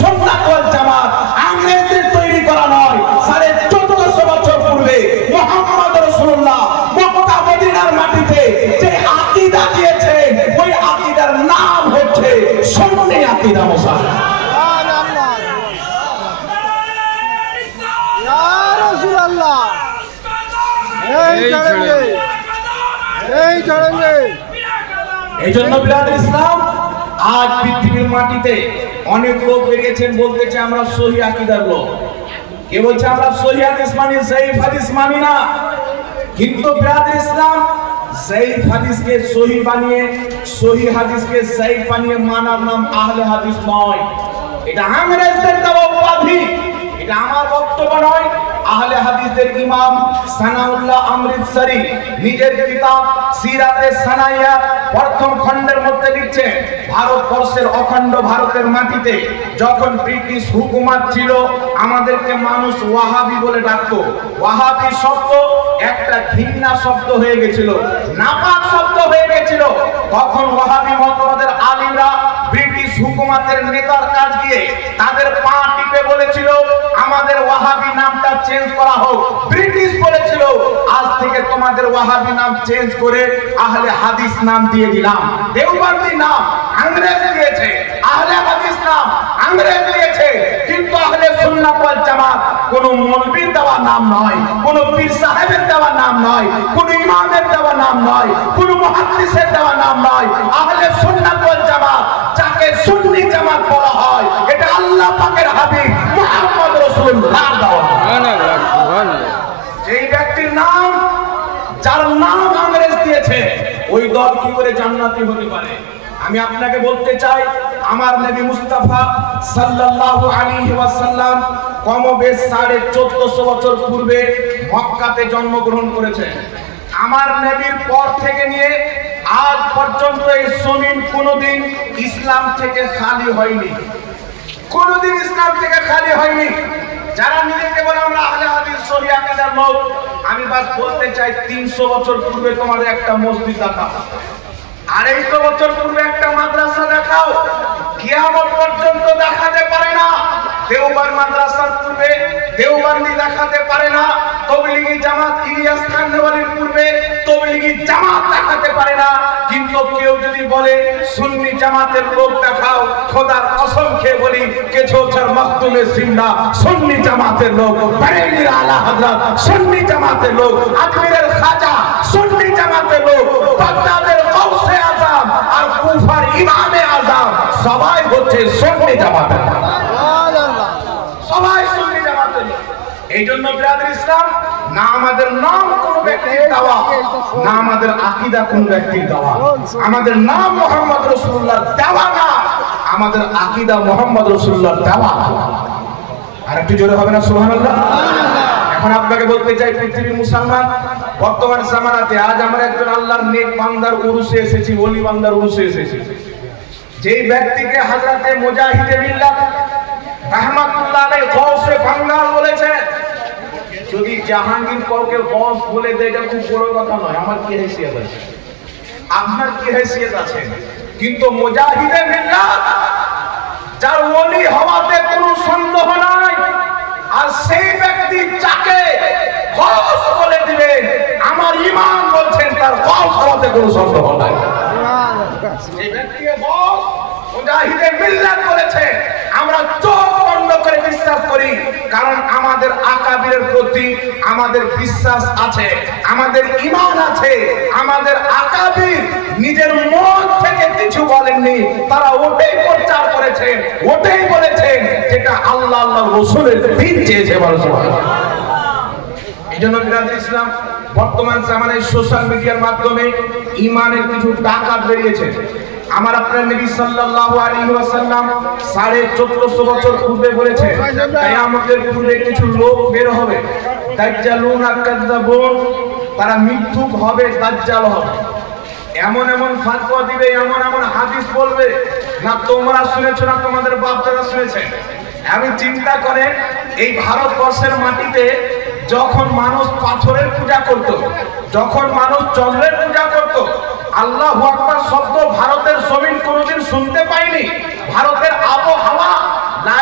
সুন্নাত ওয়াল জামাত ইংরেজদের তৈরি করা নয়। 1450 বছর পূর্বে মুহাম্মদ রাসূলুল্লাহ মক্কা মদিনার মাটিতে যে আকীদা দিয়েছেন ওই আকীদার নাম হচ্ছে সুন্নি আকীদা। মুসলমান এই জন্য বিরাদ ইসলাম আজ পৃথিবীর মাটিতে অনেক লোক বেরিয়েছেন, বলতেছে আমরা সহি আকীদার লোক। কে বলছে আমরা সহি হাদিস মানি, যায়েফ হাদিস মানি না। কিন্তু বিরাদ ইসলাম যায়েফ হাদিসকে সহি বানিয়ে, সহি হাদিসকে যায়েফ বানিয়ে মানার নাম আহলে হাদিস নয়। এটা ইংরেজদের দেওয়া উপাধি, এটা আমার বক্তব্য নয়। আহলে হাদিসের ইমাম সানাউল্লাহ অমৃতসরি নিজের কিতাব সিরাতে সানাইয়া প্রথম খণ্ডের মধ্যে লিখছেন, ভারতবর্ষের অখণ্ড ভারতের মাটিতে যখন ব্রিটিশ হুকুমত ছিল আমাদেরকে মানুষ ওয়াহাবি বলে ডাকতো। ওয়াহাবি শব্দ একটা ঘৃণা শব্দ হয়ে গেছিল, নাপাক শব্দ হয়ে গেছিল। তখন ওয়াহাবি মতবাদের আলিমরা ব্রিটিশ হুকুমতের নেতার কাছ গিয়ে তাদের পা টিপে বলেছিল আমাদের ওয়াহাবি নামটা চেঞ্জ করা হোক। ব্রিটিশ বলেছিল আজ থেকে তোমাদের ওয়াহাবি নাম চেঞ্জ করে আহলে হাদিস নাম দিয়ে দিলাম। দেওবন্দি নাম ইংরেজ দিয়েছে, আহলে হাদিস নাম ইংরেজ দিয়েছে। কিন্তু আহলে সুন্নাত ওয়াল জামাত কোন মৌলবীর দেওয়া নাম নয়, কোন পীর সাহেবের দেওয়া নাম নয়, কোন ইমামের দেওয়া নাম নয়, কোন মুহাদ্দিসের দেওয়া নাম নয়। আহলে সুন্নাত ওয়াল জামাত যাকে সুন্নি জামাত বলা হয় এটা আল্লাহ পাকের হাবিব মুহাম্মদ রাসূলুল্লাহ দেওয়া। যেই ব্যক্তির নাম, যার নাম ইংরেজ দিয়েছে, ওই দল কি করে জান্নাতি হতে পারে? আমি আপনাকে বলতে চাই আমার নবী মুস্তাফা সাল্লাল্লাহু আলাইহি ওয়াসাল্লাম কমবেশ 1450 বছর পূর্বে মক্কাতে জন্মগ্রহণ করেছেন। আমার নবীর পর থেকে নিয়ে আজ পর্যন্ত এই জমিন কোনোদিন ইসলাম থেকে খালি হয়নি, কোনোদিন ইসলাম থেকে খালি হয়নি। যারা নিজেকে বলে আমরা আহলে হাদিস সহি আকীদার লোক, আমি বাস বলতে চাই 300 বছর পূর্বে তোমাদের একটা মসজিদ দেখাও, 250 বছর পূর্বে একটা মাদ্রাসা দেখাও, কিয়ামত পর্যন্ত দেখাতে পারে না। দেওবন্দ মাদ্রাসার পূর্বে দেওবন্দি দেখাতে পারে না, তবলিগি জামাত ইলিয়াস কান্দেওয়ালির পূর্বে তবলিগি জামাত দেখাতে পারে না। কিন্তু কেউ যদি বলে সুন্নি জামাতের লোক দেখাও, খোদার কসম খেয়ে বলি কেছোছর মখদুমে জিন্না সুন্নি জামাতের লোক, বরেলির আলা হযরত সুন্নি জামাতের লোক, আজমিরের খাজা সুন্নি জামাতের লোক, বাগদাদের গাউসে আজম আর কুফার ইমামে আজম সবাই হচ্ছে সুন্নি জামাতের লোক, সবাই সুন্নি জামাতের লোক। এই জন্য বিরাদর ইসলাম না আমাদের নাম কোন ব্যক্তির দেওয়া, না আমাদের আকীদা কোন ব্যক্তির দেওয়া। আমাদের নাম মুহাম্মদ রাসূলুল্লাহ দেওয়া না, আমাদের আকীদা মুহাম্মদ রাসূলুল্লাহ দেওয়া। আর একটু জোরে হবে না সুবহানাল্লাহ? এখন আপনাকে বলতে চাই পৃথিবীর মুসলমান বর্তমান জামানাতে আজ আমরা একজন আল্লাহর নেক বান্দার উরুসে এসেছি, ওলি বান্দার উরুসে এসেছি। যেই ব্যক্তিকে হযরতে মুজাহিদে মিল্লাত রাহমাতুল্লাহ আলাইহি গাউসে বাঙ্গাল বলেছেন, যদি জাহাঙ্গীর কাউকে গাউস বলে দেয় এটা খুব বড় কথা নয়। আমার কি হাইসিয়ত আছে, আপনার কি হাইসিয়ত আছে? কিন্তু মুজাহিদে মিল্লাত যার ওলি হওয়াতে কোনো সন্দেহ নাই, আর সেই ব্যক্তি যাকে গাউস বলে দিবেন আমার ঈমান বলছেন তার গাউস হওয়াতে কোনো সন্দেহ নাই। এই ব্যক্তিকে গাউস মুজাহিদে মিল্লাত বলেছে, আমরা চোখ বন্ধ করে বিশ্বাস করি, কারণ আমাদের আকাবিরের প্রতি আমাদের বিশ্বাস আছে, আমাদের ঈমান আছে। আমাদের আকাবির নিজের মন থেকে কিছু বলেননি, তারা ওটাই প্রচার করেছেন, ওটাই বলেছেন যেটা আল্লাহ আল্লাহর রাসূলের দিন চেয়েছে। এই জন্য বিরাদর ইসলাম বর্তমান জামানায় সোশ্যাল মিডিয়ার মাধ্যমে ঈমানের কিছু ডাকাত বেরিয়েছে। আমার আপনার নবী সাল্লাল্লাহু আলাইহি ওয়াসাল্লাম 1450 বছর পূর্বে বলেছেন কিয়ামতের পূর্বে কিছু লোক বের হবে, দাজ্জালুন কাযাবুন, তারা মিথ্যুক হবে, দাজ্জাল হবে। এমন এমন ফতোয়া দিবে, এমন এমন হাদিস বলবে না তোমরা শুনেছো না তোমাদের বাপ-দাদা শুনেছে। আমি চিন্তা করেন এই ভারতবর্ষের মাটিতে যখন মানুষ পাথরের পূজা করত, যখন মানুষ চন্দ্রের পূজা করত, আল্লাহু আকবার শব্দ ভারতের জমিন কোনোদিন শুনতে পায়নি। ভারতের আবহাওয়া লা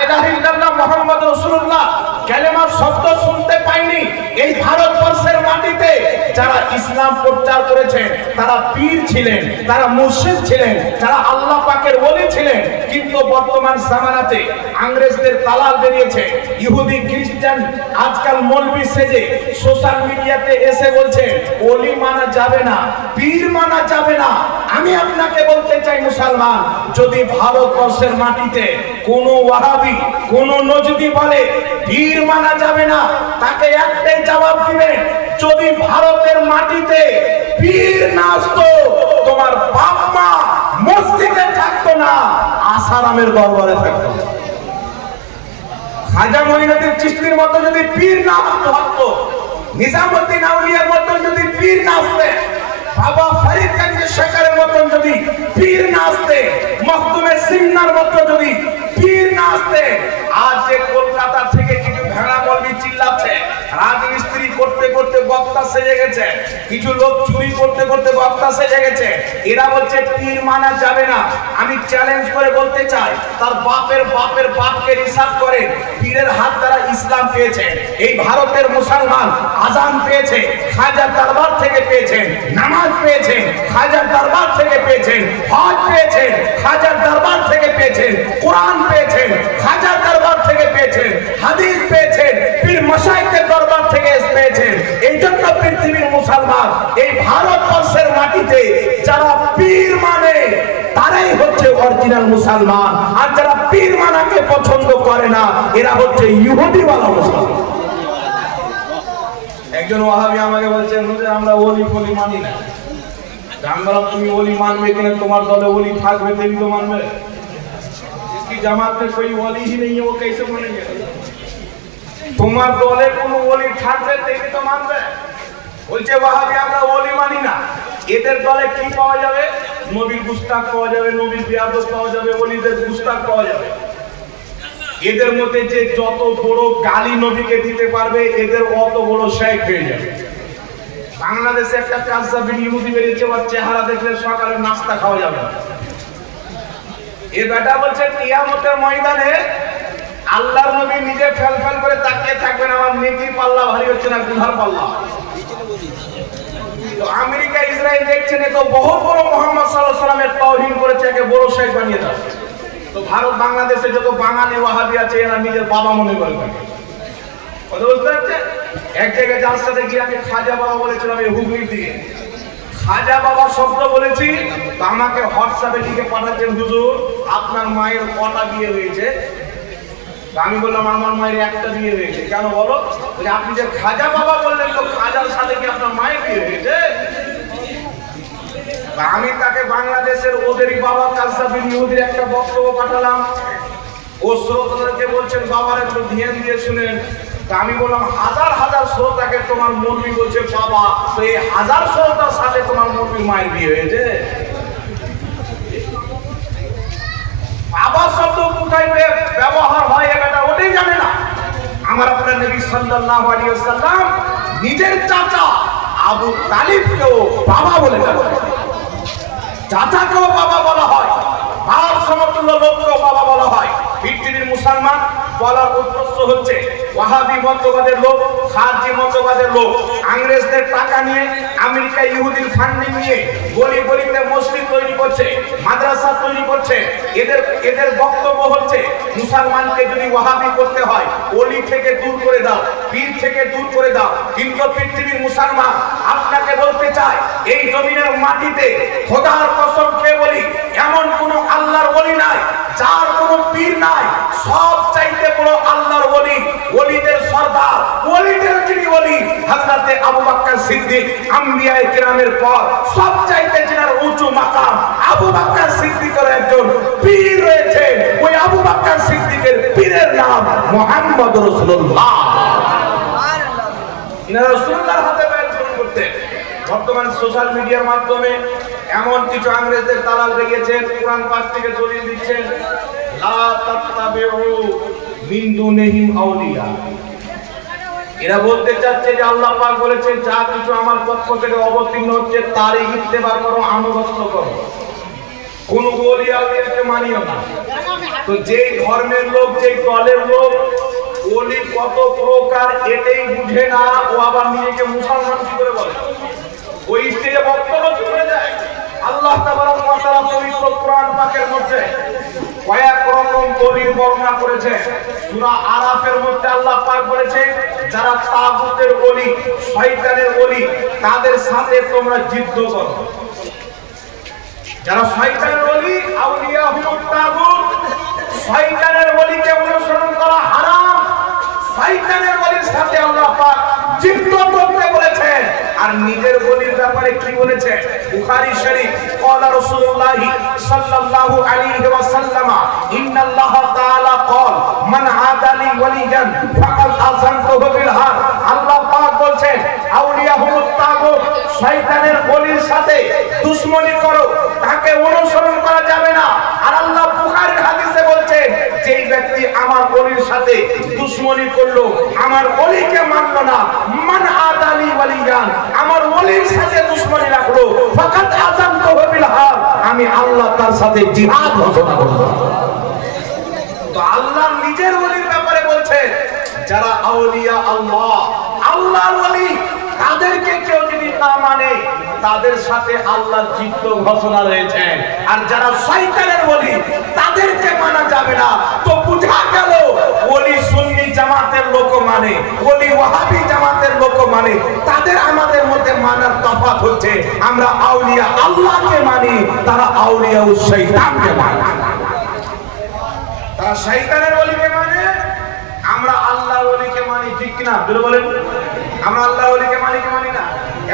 মুহাম্মদ রাসূলুল্লাহ কালেমার শব্দ শুনতে পাইনি। এই ভারতবর্ষের মাটিতে যারা ইসলাম প্রচার করেছেন তারা পীর ছিলেন, তারা মুর্শিদ ছিলেন, তারা আল্লাহ পাকের ওলি ছিলেন। কিন্তু বর্তমান জামানাতে ইংরেজদের দালাল বেরিয়েছে, ইহুদি খ্রিস্টান আজকাল মৌলবি সেজে সোশ্যাল মিডিয়াতে এসে বলছে ওলি মানা যাবে না, পীর মানা যাবে না। আমি আপনাকে বলতে চাই মুসলমান, যদি ভারতবর্ষের মাটিতে কোন ওয়াহাবি কোন নজদি বলে পীর মানা যাবে না, তাকে একটাই জবাব দিবেন, যদি ভারতের মাটিতে পীর না আসতো তোমার বাপ মা মসজিদে থাকতো না, আসারামের দরবারে থাকতো। খাজা মঈনুদ্দিন চিশতির মতো যদি পীর না হতো, নিজামুদ্দিন আউলিয়ার মতো যদি পীর না আসতে, বাবা ফরিদ গঞ্জ শেখরের মতো যদি পীর না আসতে, মখদুমে সিন্নার মতো যদি পীর না আসতে, আজ যে কলকাতা থেকে কিছু ভেড়া মৌলবি চিল্লাচ্ছে, রাজমিস্ত্রি করতে করতে বক্তা সেজে গেছে, কিছু লোক চুরি করতে করতে বক্তা সেজে গেছে, এরা বলছে পীর মানা যাবে না। আমি চ্যালেঞ্জ করে বলতে চাই, তার বাপের বাপের বাপকে রিসার্চ করে পীরের হাত দ্বারা ইসলাম পেয়েছে। এই ভারতের মুসলমান আজান পেয়েছে, খাজার দরবার থেকে পেয়েছেন, নামাজ পেয়েছেন, খাজার দরবার থেকে পেয়েছেন, হজ পেয়েছেন, খাজার দরবার থেকে পেয়েছেন, কোরআন পেয়েছেন, খাজার দরবার থেকে পেয়েছেন, হাদিস পেয়েছেন, পীর মাশায়েখের দরবার থেকে পেয়েছেন। এই জন্য পৃথিবীর মুসলমান এই ভারতবর্ষের মাটিতে যারা পীর মানে তারাই হচ্ছে অরিজিনাল মুসলমান, আর যারা পীর মানাকে পছন্দ করে না এরা হচ্ছে ইহুদিওয়ালা মুসলমান। একজন ওয়াহাবি আমাকে বলছেন যে আমরা ওলি ফলি মানি না। আমরা তুমি ওলি মানবে কিনা, তোমার দলে ওলি থাকবে তেমনি তো মানবে। इसकी जमात में कोई वली ही नहीं है, वो कैसे मानेंगे? তোমার দলে কোনো ওলি থাকবে তেমনি তো মানবে। বলছে ওয়াহাবি আমরা ওলি মানি না। এদের দলে কি পাওয়া যাবে? নবীর গুস্তাখ পাওয়া যাবে, নবীর বিয়াদত পাওয়া যাবে, ওলিদের গুস্তাখ পাওয়া যাবে। এদের মধ্যে যে যত বড় গালি নবীকে দিতে পারবে এদের অত বড় শেখ হয়ে যাবে। বাংলাদেশে একটা কাজজাবিন ইহুদি বেরিয়েছে, ওর চেহারা দেখলে সকালে নাস্তা খাওয়া যাবে না। এ বেটা বলছে কিয়ামতের ময়দানে আল্লাহর নবী নিজে ফেল ফেল করে তাকিয়ে থাকবেন, আমার নেকির পাল্লা ভারী হচ্ছে না গুনার পাল্লা। তো আমেরিকা ইসরায়েল দেখছেন তো বহু বড় মুহাম্মদ সাল্লাল্লাহু আলাইহি ওয়াসাল্লামের তাওহীদ করেছে, একে বড় শেখ বানিয়ে দাও। তো ভারত বাংলাদেশে যত বাঙালি ওয়াহাবি আছে এরা নিজের বাবা মনে করে থাকে। কথা বুঝতে পারছেন? এক জায়গায় যার সাথে গিয়ে আমি খাজা বাবা বলেছিলাম, এই হুগলির দিকে খাজা বাবা শব্দ বলেছি, তো আমাকে হোয়াটসঅ্যাপে লিখে পাঠাচ্ছেন, হুজুর আপনার মায়ের কটা বিয়ে হয়েছে? আমি বললাম আমার মায়ের একটা বিয়ে হয়েছে। কেন বলো? আপনি যে খাজা বাবা বললেন, তো খাজার সাথে কি আপনার মায়ের বিয়ে হয়েছে? আমি তাকে বাংলাদেশের ওদেরই বাবা কাজজাবিন ইহুদির একটা বক্তব্য পাঠালাম। ও শ্রোতাদেরকে বলছেন বাবার একটু ধ্যান দিয়ে শুনেন। তা আমি বললাম হাজার হাজার শ্রোতাকে তোমার মৌলবি বলছে বাবা, তো এই হাজার শ্রোতার সাথে তোমার মৌলবির মায়ের বিয়ে হয়েছে? বাবা শব্দ কোথায় ব্যবহার হয় এটা ওটাই জানে না। আমার আপনার নবী সাল্লাল্লাহু আলাইহি ওয়াসাল্লাম নিজের চাচা আবু তালিবকেও বাবা বলে ডাকেন, চাচাকেও বাবা বলা হয়, বাবার সমতুল্য লোককেও বাবা বলা হয়। পৃথিবীর মুসলমান বলার উদ্দেশ্য হচ্ছে ওয়াহাবি মতবাদের লোক, খারজি মতবাদের লোক, ইংরেজদের টাকা নিয়ে আমেরিকা ইহুদির ফান্ডিং নিয়ে গলি গলিতে মসজিদ তৈরি করছে, মাদ্রাসা তৈরি করছে। এদের বক্তব্য হচ্ছে মুসলমানকে যদি ওয়াহাবি করতে হয় ওলি থেকে দূর করে দাও, পীর থেকে দূর করে দাও। কিন্তু পৃথিবীর মুসলমান আপনাকে বলতে চায়, এই জমিনের মাটিতে খোদার কসম খেয়ে বলি এমন কোন আল্লাহর ওলি নাই যার কোনো পীর নাই। সব চাইতে বড় আল্লাহর ওলি, ওলিদের সরদার, ওলিদের যিনি ওলি হযরতে আবু বকর সিদ্দিক, আম্বিয়ায়ে কিরামের পর সব চাইতে যিনার উঁচু মাকাম, আবু বকর সিদ্দিকের একজন পীর রয়েছে। ওই আবু বকর সিদ্দিকের পীরের নাম মুহাম্মদ রাসূলুল্লাহ। ইনারা রাসূলুল্লাহর হাতে বায়াত গ্রহণ করতেন। বর্তমানে সোশ্যাল মিডিয়ার মাধ্যমে এমন কিছু ইংরেজদের দালাল বেরিয়েছেন, কোরআন পাক থেকে দলিল দিচ্ছেন, লা তাত্তাবিউ মিন দুনিহিম আউলিয়া। এরা বলতে চাচ্ছে যে আল্লাহ পাক বলেছেন যা কিছু আমার পক্ষ থেকে অবতীর্ণ হচ্ছে তারই ইত্তেবা করো, আনুগত্য করো, কোন ওলি আউলিয়াকে মানিও না। তো যেই ধর্মের লোক, যেই দলের লোক ওলি কত প্রকার এটাই বুঝে না, ও আবার নিজেকে মুসলমান কি করে বলে? ওই স্টেজে বক্তব্য চলে যায়। আল্লাহ তাবারক ওয়া তাআলা পবিত্র কোরআন পাকের মধ্যে কয়েক রকম ওলির বর্ণনা করেছেন। সূরা আরাফের মধ্যে আল্লাহ পাক বলেছেন, যারা তাগুতের ওলি, শয়তানের ওলি, তাদের সাথে তোমরা যুদ্ধ করো। যারা শয়তানের ওলি, আউলিয়া হুমুত তাগুত, শয়তানের ওলিকে অনুসরণ করা হারাম। শয়তানের ওলির সাথে আল্লাহ পাক যুদ্ধ করতে বলেছেন। আর নিজের ওলির ব্যাপারে কি বলেছেন? বুখারী শরীফ, ক্বালা রাসূলুল্লাহ সাল্লাল্লাহু আলাইহি ওয়াসাল্লাম, ইন্নাল্লাহা তাআলা ক্বাল মান আদালি ওয়ালিয়ান ফাকাদ আযানতুহু বিল হার। আল্লাহ পাক বলেন, আউলিয়া হুমুত তাগুত, শয়তানের ওলির সাথে দুশমনি করো, তাকে অনুসরণ করা যাবে না। আর আল্লাহ বুখারীর হাদিসে বলছেন, যেই ব্যক্তি আমার ওলির সাথে দুশমনি করলো, আমার ওলিকে মানলো না, মান আদালি ওয়ালিয়ান, আমার ওলির সাথে দুশমনি রাখলো, ফাকাদ আযানতুহু বিল হার, আমি আল্লাহ তার সাথে জিহাদ ঘোষণা করব। তো আল্লাহ নিজের ওলির ব্যাপারে বলছেন, যারা আউলিয়া আল্লাহ, আল্লাহর ওলি, তাদেরকে কেউ যদি না মানে তাদের সাথে আল্লাহর যুদ্ধ ঘোষণা রয়েছে। আর যারা শয়তানের ওলি, তাদেরকে মানা যাবে না। তো বুঝা গেল ওলি সুন্নি জামাতের লোক মানে, ওলি ওয়াহাবি জামাতের লোক মানে, তাদের আমাদের মধ্যে মানার তফাৎ হচ্ছে। আমরা আউলিয়া আল্লাহকে মানি, তারা আউলিয়া শয়তানকে মানে। তারা শয়তানের ওলিকে মানে, আমরা আল্লাহর ওলিকে মানি, ঠিক কিনা বলেন? আমরা আল্লাহর ওলিকে মানি কি মানি না?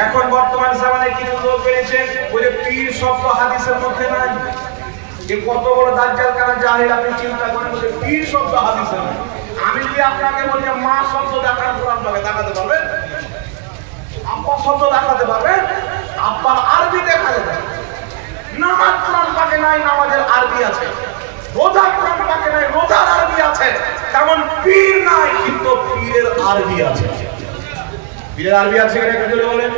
এখন বর্তমান জামানায় কিছু লোক বেরিয়েছে, ওই যে পীর শব্দ হাদিসের মধ্যে নাই। যে কত বড় দাজ্জাল কানা জাহিল, আপনি চিন্তা করেন, যে পীর শব্দ হাদিসে নাই। আমি যদি আপনাকে বলি মা শব্দ দেখান কোরআন পাকে, দেখাতে পারবেন? আব্বা শব্দ দেখাতে পারবেন? আব্বার আরবি দেখা যাবে। নামাজ কোরআন পাকে নাই, নামাজের আরবি আছে। রোজা কোরআন পাকে নাই, রোজার আরবি আছে। তেমন পীর নাই, কিন্তু পীরের আরবি আছে। পীরের আরবি আছে কিনা একটু জোরে বলেন।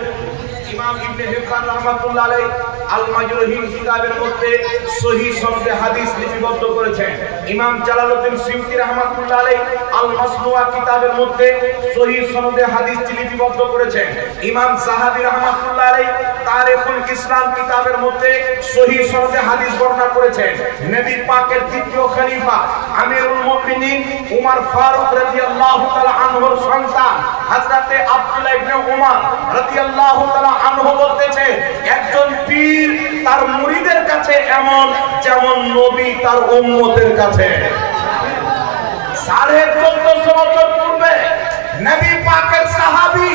ইমাম ইবনে হিব্বান রাহমাতুল্লাহ আলাইহি আল মাজরুহিন কিতাবের মধ্যে সহিহ সনদে হাদিস লিপিবদ্ধ করেছেন। ইমাম জালালউদ্দিন সিয়ুতি রাহমাতুল্লাহ আলাইহি আল মাসনুয়া কিতাবের মধ্যে সহিহ সনদে হাদিস লিপিবদ্ধ করেছেন। ইমাম যাহাবী রাহমাতুল্লাহ আলাইহি তারিখুল ইসলাম কিতাবের মধ্যে সহিহ সনদে হাদিস বর্ণনা করেছেন। নবী পাকের দ্বিতীয় খলিফা আমিরুল মুমিনিন উমর ফারুক রাদিয়াল্লাহু তাআলা আনহুর সন্তান হযরতে আব্দুল্লাহ ইবনে উমর রাদিয়াল্লাহু তাআলা আনহু বলতেছে, একজন পীর তার মুরিদের কাছে এমন যেমন নবী তার উম্মতের কাছে। 1450 বছর পূর্বে নবী পাকের সাহাবী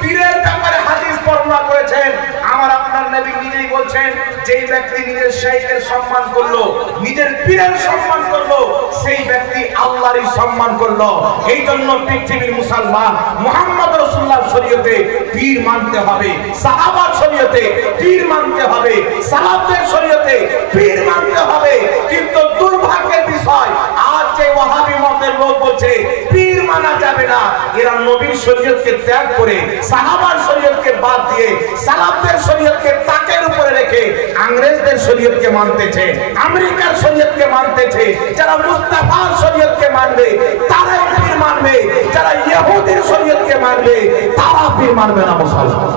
পীরের ব্যাপারে হাদিস বর্ণনা করেছেন। আমার আপনার নবী নিজেই বলছেন, যেই ব্যক্তি নিজের শাইখের সম্মান করলো, নিজের পীরের সম্মান করলো, সেই ব্যক্তি আল্লাহরই সম্মান করলো। এই জন্য পৃথিবীর মুসলমান মুহাম্মদ রাসূলুল্লাহর শরীয়তে পীর মানতে হবে, সাহাবার শরীয়তে পীর মানতে হবে, সাহাবদের শরীয়তে পীর মানতে হবে। কিন্তু দুর্ভাগ্যের বিষয়, আজ যে ওয়াহাবি মতের লোক বলছে পীর মানা যাবে না, এরা নবীর শরীয়তকে ত্যাগ করে, সাহাবার শরীয়তকে বাদ দিয়ে, সালাফদের শরীয়তকে তাকের উপরে রেখে ইংরেজদের শরীয়তকে মানতেছে, আমেরিকার শরীয়তকে মানতেছে। যারা মুস্তাফার শরীয়তকে মানবে তারাই পীর মানবে, যারা ইহুদির শরীয়তকে মানবে তারা পীর মানবে না। মুসলমান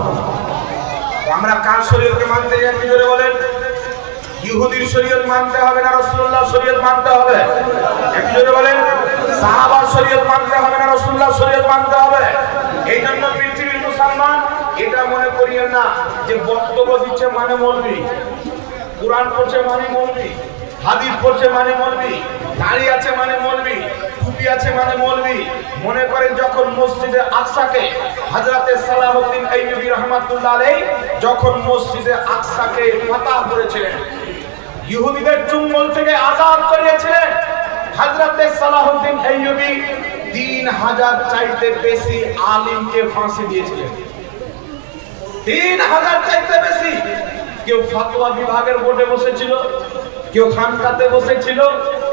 আমরা কার শরীয়তকে মানতে যাই কি করে বলেন? ইহুদির শরীয়ত মানতে হবে না রাসূলুল্লাহর শরীয়ত মানতে হবে? একটু জোরে বলেন। সাহাবার শরীয়ত মানতে হবে না রাসূলুল্লাহর শরীয়ত মানতে হবে? এই জন্য পৃথিবীর মুসলমান এটা মনে করিয়েন না যে বক্তব্য দিচ্ছে মানে মৌলবি, কুরআন পড়ছে মানে মৌলবি, হাদিস পড়ছে মানে মৌলবি, দাড়ি আছে মানে মৌলবি, টুপি আছে মানে মৌলবি। মনে করেন যখন মসজিদে আকসাকে হযরতে সালাহউদ্দিন আইয়ুবী রাহমাতুল্লাহ আলাইহি যখন মসজিদে আকসাকে ফাতাহ করেছিলেন, ইহুদিদের চুম্বল থেকে আজাদ করিয়েছিলেন, হযরতে সালাহউদ্দিন আইয়ুবী 3000 চাইতে বেশি আলিমকে ফাঁসি দিয়েছিলেন। 3000 চাইতে বেশি। কেউ ফতোয়া বিভাগের বোর্ডে বসেছিল, কেউ খানকাতে বসেছিল,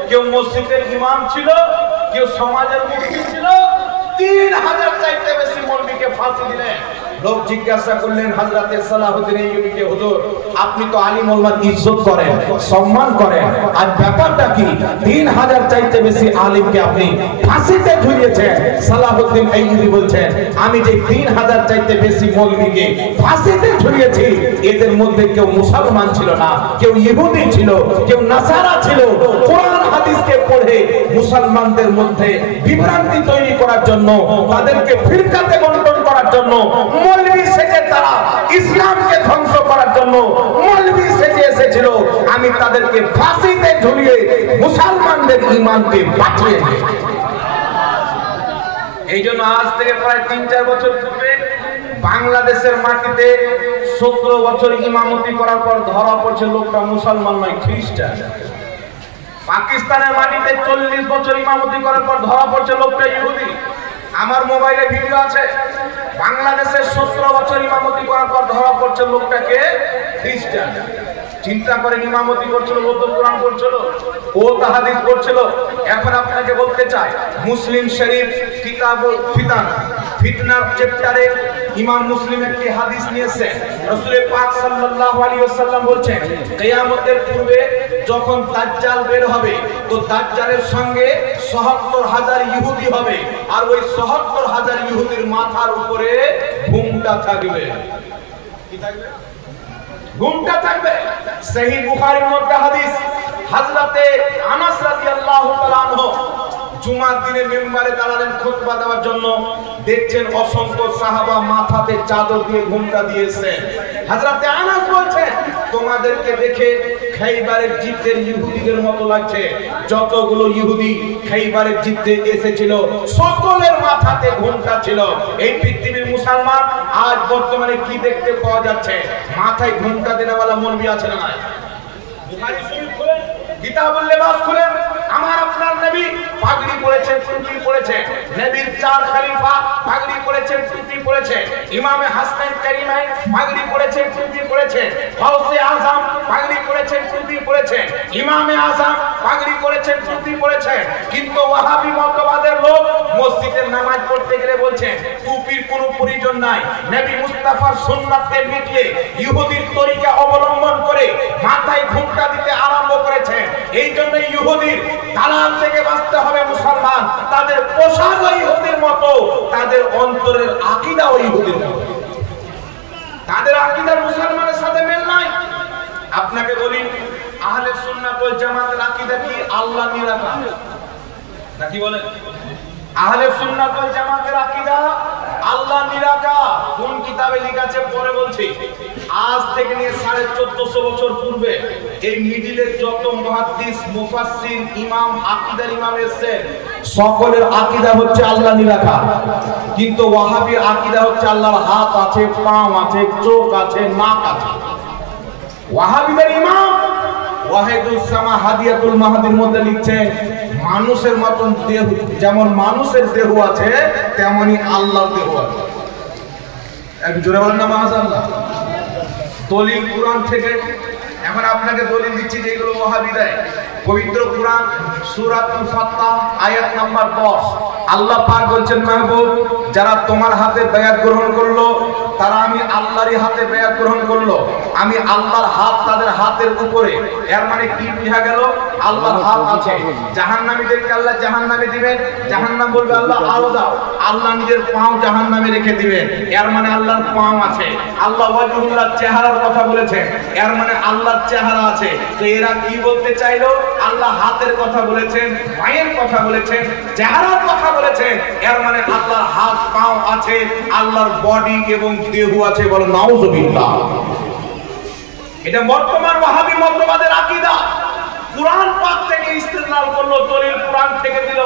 কেউ মসজিদের ইমাম ছিল, কেউ সমাজের মুফতি ছিল। 3000 চাইতে বেশি মৌলবীকে ফাঁসি দিলেন। লোক জিজ্ঞাসা করলেন হযরতে সালাহুদ্দিন আইয়ুবীকে, হুজুর আপনি তো আলিম ওলামার ইজ্জত করেন, সম্মান করেন, আর ব্যাপারটা কি 3000 চাইতে বেশি আলিমকে আপনি ফাঁসিতে ঝুলিয়েছেন? সালাহুদ্দিন আইয়ুবী বলছেন, আমি যে 3000 চাইতে বেশি মৌলভীকে ফাঁসিতে ঝুলিয়েছি, এদের মধ্যে কেউ মুসলমান ছিল না, কেউ ইহুদি ছিল, কেউ নাসারা ছিল। কোরআন হাদিসকে পড়ে মুসলমানদের মধ্যে বিভ্রান্তি তৈরি করার জন্য, তাদেরকে ফিরকাতে বন্টন করার জন্য, মৌলভী সেজে তারা ইসলামকে ধ্বংস করার জন্য মৌলভী সেজে এসেছিল। আমি তাদেরকে ফাঁসিতে ঝুলিয়ে মুসলমানদের ঈমানকে বাঁচিয়ে দিই। এই জন্য আজ থেকে প্রায় 3-4 বছর পূর্বে বাংলাদেশের মাটিতে 17 বছর ইমামতি করার পর ধরা পড়ছে লোকটা মুসলমান নয়, খ্রিস্টান। পাকিস্তানের মাটিতে 40 বছর ইমামতি করার পর ধরা পড়ছে লোকটা ইহুদি। আমার মোবাইলে ভিডিও আছে। বাংলাদেশে 17 বছর ইমামতি করার পর ধরা পড়ছে লোকটাকে খ্রিস্টান। চিন্তা করেন, ইমামতি করছিল, ও তো কোরআন পড়ছিল, ও তাহাদিস পড়ছিল। এখন আপনাকে বলতে চাই, মুসলিম শরীফ কিতাবুল ফিতান, ফিতনার চ্যাপ্টারে ইমাম মুসলিম একটি হাদিস নিয়েছে। রাসূল পাক সাল্লাল্লাহু আলাইহি ওয়াসাল্লাম বলেছেন, কিয়ামতের পূর্বে যখন দাজ্জাল বের হবে, তো দাজ্জালের সঙ্গে ৭৭,০০০ ইহুদি হবে, আর ওই ৭৭,০০০ ইহুদির মাথার উপরে ঘুমটা থাকবে। কি থাকবে? ঘুমটা থাকবে। সহিহ বুখারীর মধ্যে হাদিস, হযরতে আনাস রাদিয়াল্লাহু তাআলা আনহু জুমার দিনে মিম্বারে দাঁড়ালেন খুতবা দেওয়ার জন্য। দেখছেন অসংখ্য সাহাবা মাথাতে চাদর দিয়ে ঘুমটা দিয়েছে। হযরতে আনাস বলছেন, তোমাদেরকে দেখে খাইবারের যুদ্ধের ইহুদিদের মতো লাগছে। যতগুলো ইহুদি খাইবারের যুদ্ধে এসেছিল, সকলের মাথাতে ঘুমটা ছিল। এই পৃথিবীর মুসলমান আজ বর্তমানে কি দেখতে পাওয়া যাচ্ছে? মাথায় ঘুমটা দেনেওয়ালা মৌলভী আছে না নাই? বুখারী শরীফ খুলেন, কিতাবুল লিবাস খুলেন, আমার আপনার নবী পাগড়ি পরেছেন, টুপি পরেছেন। নবীর 4 খলিফা পাগড়ি পরেছেন, টুপি পরেছেন। ইমামে হাসান কারিমাইন পাগড়ি পরেছেন, টুপি পরেছেন। গাউসে আজম পাগড়ি পরেছেন, টুপি পরেছেন। ইমামে আজম পাগড়ি পরেছেন, টুপি পরেছেন। কিন্তু ওয়াহাবি মতবাদের লোক মসজিদে নামাজ পড়তে গেলে বলছেন টুপির কোনো প্রয়োজন নাই। নবী মুস্তাফার সুন্নাতকে মিটিয়ে ইহুদির তরিকা অবলম্বন করে মাথায় ঘুমটা দিতে আরম্ভ করেছেন। এই জন্য ইহুদির দালাল থেকে বাঁচতে হবে মুসলমান। তাদের পোশাক ইহুদির মতো, তাদের অন্তরের আকীদাও ইহুদির মতো। তাদের আকীদার মুসলমানের সাথে মিল নাই। আপনাকে বলি, আহলে সুন্নাত ওয়াল জামাতের আকীদা কি? আল্লাহ নিরাকার। নাকি বলেন? আহলে সুন্নাত ওয়াল জামাতের আকীদা আল্লাহ নিরাকার। কোন কিতাবে লেখা আছে পরে বলছি। আজ থেকে নিয়ে 1450 বছর পূর্বে এই মিডিলের যত মুহাদ্দিস, মুফাসসির, ইমাম, আকীদার ইমাম এসেছেন, সকলের আকীদা হচ্ছে আল্লাহ নিরাকার। কিন্তু ওয়াহাবীর আকীদা হচ্ছে আল্লাহর হাত আছে, পা আছে, চোখ আছে, নাক আছে। ওয়াহাবীদের ইমাম ওয়াহিদুস সামা হাদিয়াতুল মাহদির মধ্যে লিখছেন, মানুষের মতন দেহ, যেমন মানুষের দেহ আছে তেমনি আল্লাহর দেহ আছে। এক জোরে বলেন না মাশাআল্লাহ। দলিল কুরআন থেকে। এখন আপনাকে দলিল দিচ্ছি যেগুলো ওয়াহাবী দেয়। পবিত্র কুরআন সূরাতুল ফাতহ আয়াত নাম্বার 10, আল্লাহ পাক বলছেন, মাহবুব যারা তোমার হাতে বায়াত গ্রহণ করলো, তারা আমি আল্লাহরই হাতে বায়াত গ্রহণ করলো। আমি আল্লাহর হাত তাদের হাতের উপরে। এর মানে কি বোঝা গেল? আল্লাহর হাত আছে। জাহান্নামীদেরকে আল্লাহ জাহান্নামে দিবেন, জাহান্নাম বলবে আল্লাহ আলো দাও। আল্লাহ নিজের পাও জাহান্নামে রেখে দিবেন, এর মানে আল্লাহর পাও আছে। আল্লাহ ওয়াজহুল্লাহ চেহারার কথা বলেছেন, এর মানে আল্লাহর চেহারা আছে। তো এরা কি বলতে চাইলো? আল্লাহ হাতের কথা বলেছেন, পায়ের কথা বলেছেন, চেহারার কথা বলেছেন, এর মানে আল্লাহর হাত পাও আছে, আল্লাহর বডি এবং দেহ আছে। বলো নাউজুবিল্লাহ। এটা বর্তমান ওয়াহাবী মতবাদের আকীদা। কুরআন পাক থেকে ইস্তেদলাল করলো, দলিল কুরআন থেকে দিল।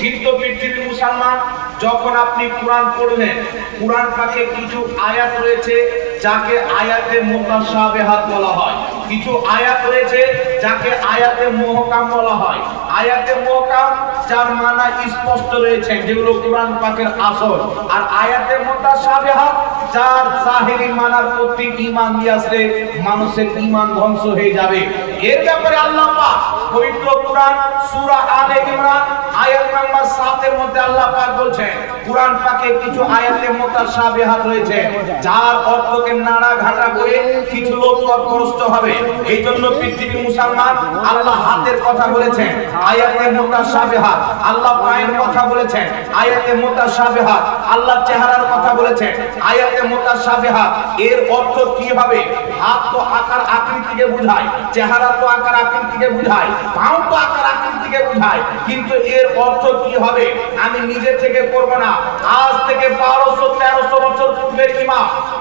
কিন্তু পৃথিবীর মুসলমান, যখন আপনি কুরআন পড়বেন, কুরআন পাকে কিছু আয়াত রয়েছে যাকে আয়াতে মুতাশাবিহাত বলা হয়। কিছু আয়াত রয়েছে যাকে আয়াতে মুহকাম বলা হয়। আয়াতে মুহকাম যার মানা স্পষ্ট রয়েছে, যেগুলো কুরআন পাকের আসল। আর আয়াতে মুতাশাবিহাত যার জাহিরি মানার প্রতি ঈমান নিয়ে আসলে মানুষের ঈমান ধ্বংস হয়ে যাবে। এর ব্যাপারে আল্লাহ পাক পবিত্র কুরআন সূরা আলে ইমরান আয়াত নাম্বার 7 এর মধ্যে আল্লাহ পাক বলছেন, কুরআন পাকে কিছু আয়াতে মুতাশাবিহাত রয়েছে, যার অর্থকে নাড়া ঘাটা করে কিছু লোক তর্কগ্রস্ত হবে। এই জন্য পৃথিবীর মুসলমান আল্লাহ হাতের কথা বলেছেন, আয়াতে মুতাশাবিহাত। আল্লাহ পায়ের কথা বলেছেন, আয়াতে মুতাশাবিহাত। আল্লাহ চেহারার কথা বলেছেন, আয়াতে মুতাশাবিহাত। এর অর্থ কি হবে? হাত তো আকার আকৃতিকে বোঝায়, চেহারা তো আকার আকৃতিকে বোঝায়, পাও তো আকার আকৃতিকে বোঝায়, কিন্তু এর অর্থ কি হবে আমি নিজে থেকে করব না। আজ থেকে 1200-1300 বছর পূর্বের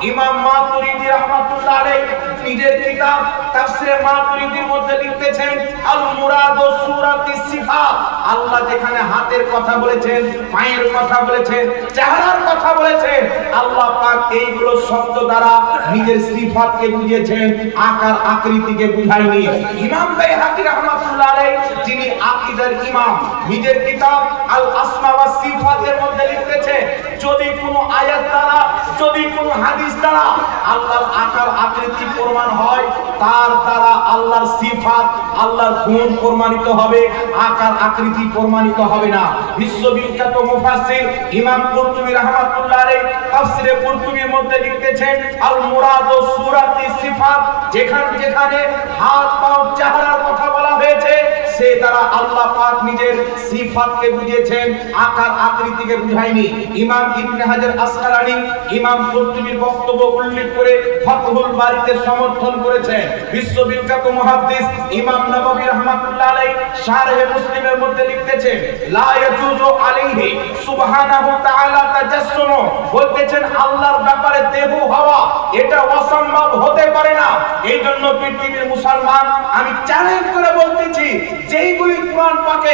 ইমাম মাতুরিদি রাহমাতুল্লাহ আলাইহি নিজের কিতাব তাফসীরে মাতুরিদির মধ্যে লিখতেছেন, আল মুরাদ সূরাতিস সিফাত। আল্লাহ যেখানে হাতের কথা বলেছেন, পায়ের কথা বলেছেন, চেহারার কথা বলেছেন, আল্লাহ পাক এইগুলো শব্দ দ্বারা নিজের সিফাতকে বুঝিয়েছেন, আকার আকৃতিকে বুঝায়নি। ইমাম বাইহাকী রাহমাতুল্লাহ আলাইহি যিনি আকীদার ইমাম, নিজের কিতাব আল আসমা ওয়াস সিফাতের মধ্যে লিখতেছেন, যদি কোনো আয়াত দ্বারা, যদি কোনো হাদিস দ্বারা আল্লাহর আকার আকৃতি প্রমাণ হয়, তার দ্বারা আল্লাহর সিফাত, আল্লাহর গুণ প্রমাণিত হবে, আকার আকৃতি প্রমাণিত হবে না। বিশ্ববিখ্যাত মুফাসসির ইমাম কুরতুবী রাহমাতুল্লাহ আলাইহি তাফসীরে কুরতুবীর মধ্যে লিখতেছেন, আল মুরাদ সূরাতিস সিফাত, যেখানে হাত পাও চেহারার কথা বলা হয়েছে, সে দ্বারা আল্লাহ পাক নিজের সিফাতকে বুঝিয়েছেন, আকার আকৃতিকে বুঝায়নি। ইমাম ইবনে হাজার আসকালানী ইমাম কুরতুবীর বক্তব্য উল্লেখ করে ফাতহুল বারীতে সমর্থন করেছেন। বিশ্ববিখ্যাত মুহাদ্দিস ইমাম নববী রাহমাতুল্লাহ আলাইহি শারহে মুসলিমের মধ্যে লিখতেছেন, লা ইয়াজুজু আলাইহি সুবহানাহু তাআলা তাজাসসুম, বলতেছেন আল্লাহর ব্যাপারে দেহ হওয়া এটা অসম্ভব হতে পারে না। এই জন্য পৃথিবীর মুসলমান আমি চ্যালেঞ্জ করে বলতেছি, যেইগুলি কোরআন পাকে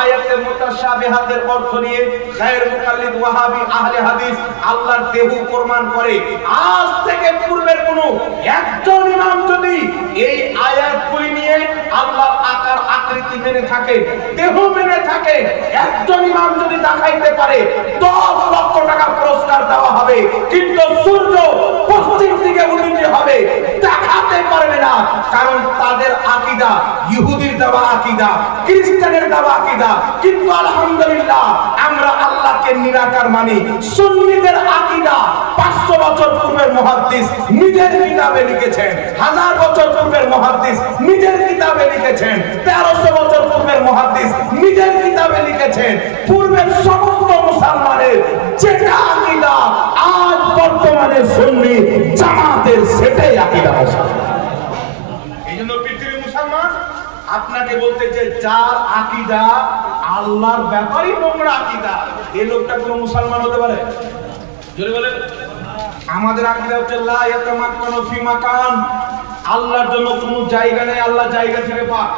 আয়াতে মুতাশাবিহাতের অর্থ নিয়ে গায়র মুকাল্লিদ ওয়াহাবি আহলে হাদিস আল্লাহর দেহ প্রমাণ করে, আজ থেকে পূর্বের কোন একজন ইমাম যদি এই আয়াতগুলি নিয়ে আল্লাহর আকার আকৃতি মেনে থাকে, দেহ মেনে থাকে, একজন ইমাম যদি দেখাইতে পারে 10 লক্ষ টাকা পুরস্কার দেওয়া হবে। কিন্তু সূর্য পশ্চিম দিকে উদিত হবে দেখাতে পারবে না, কারণ তাদের আকীদা ইহুদির দেওয়া আকীদা, খ্রিস্টানের দেওয়া আকীদা। কিন্তু আলহামদুলিল্লাহ আমরা আল্লাহকে নিরাকার মানি। সুন্নিদের আকীদা 500 বছর পূর্বের মুহাদ্দিস নিজের কিতাবে লিখেছেন, 1000 বছর পূর্বের মুহাদ্দিস নিজের কিতাবে লিখেছেন, 1300 বছর পূর্বের মুহাদ্দিস নিজের কিতাবে লিখেছেন। পূর্বের সমস্ত মুসলমানের যেটা আকীদা আজ বর্তমানে সুন্নি জামাতের সেটাই আকীদা। এইজন্য পৃথিবীর মুসলমান আপনাকে বলতে যে যার আকীদা আল্লাহর ব্যাপারে নোংরা আকীদা, এই লোকটা কোন মুসলমান হতে পারে? জোরে বলেন। আমাদের আকীদা হচ্ছে লা ইয়াতামাক্কানু ফি মাকান, আল্লাহর জন্য কোনো জায়গা নেই, আল্লাহ জায়গা থেকে পাক।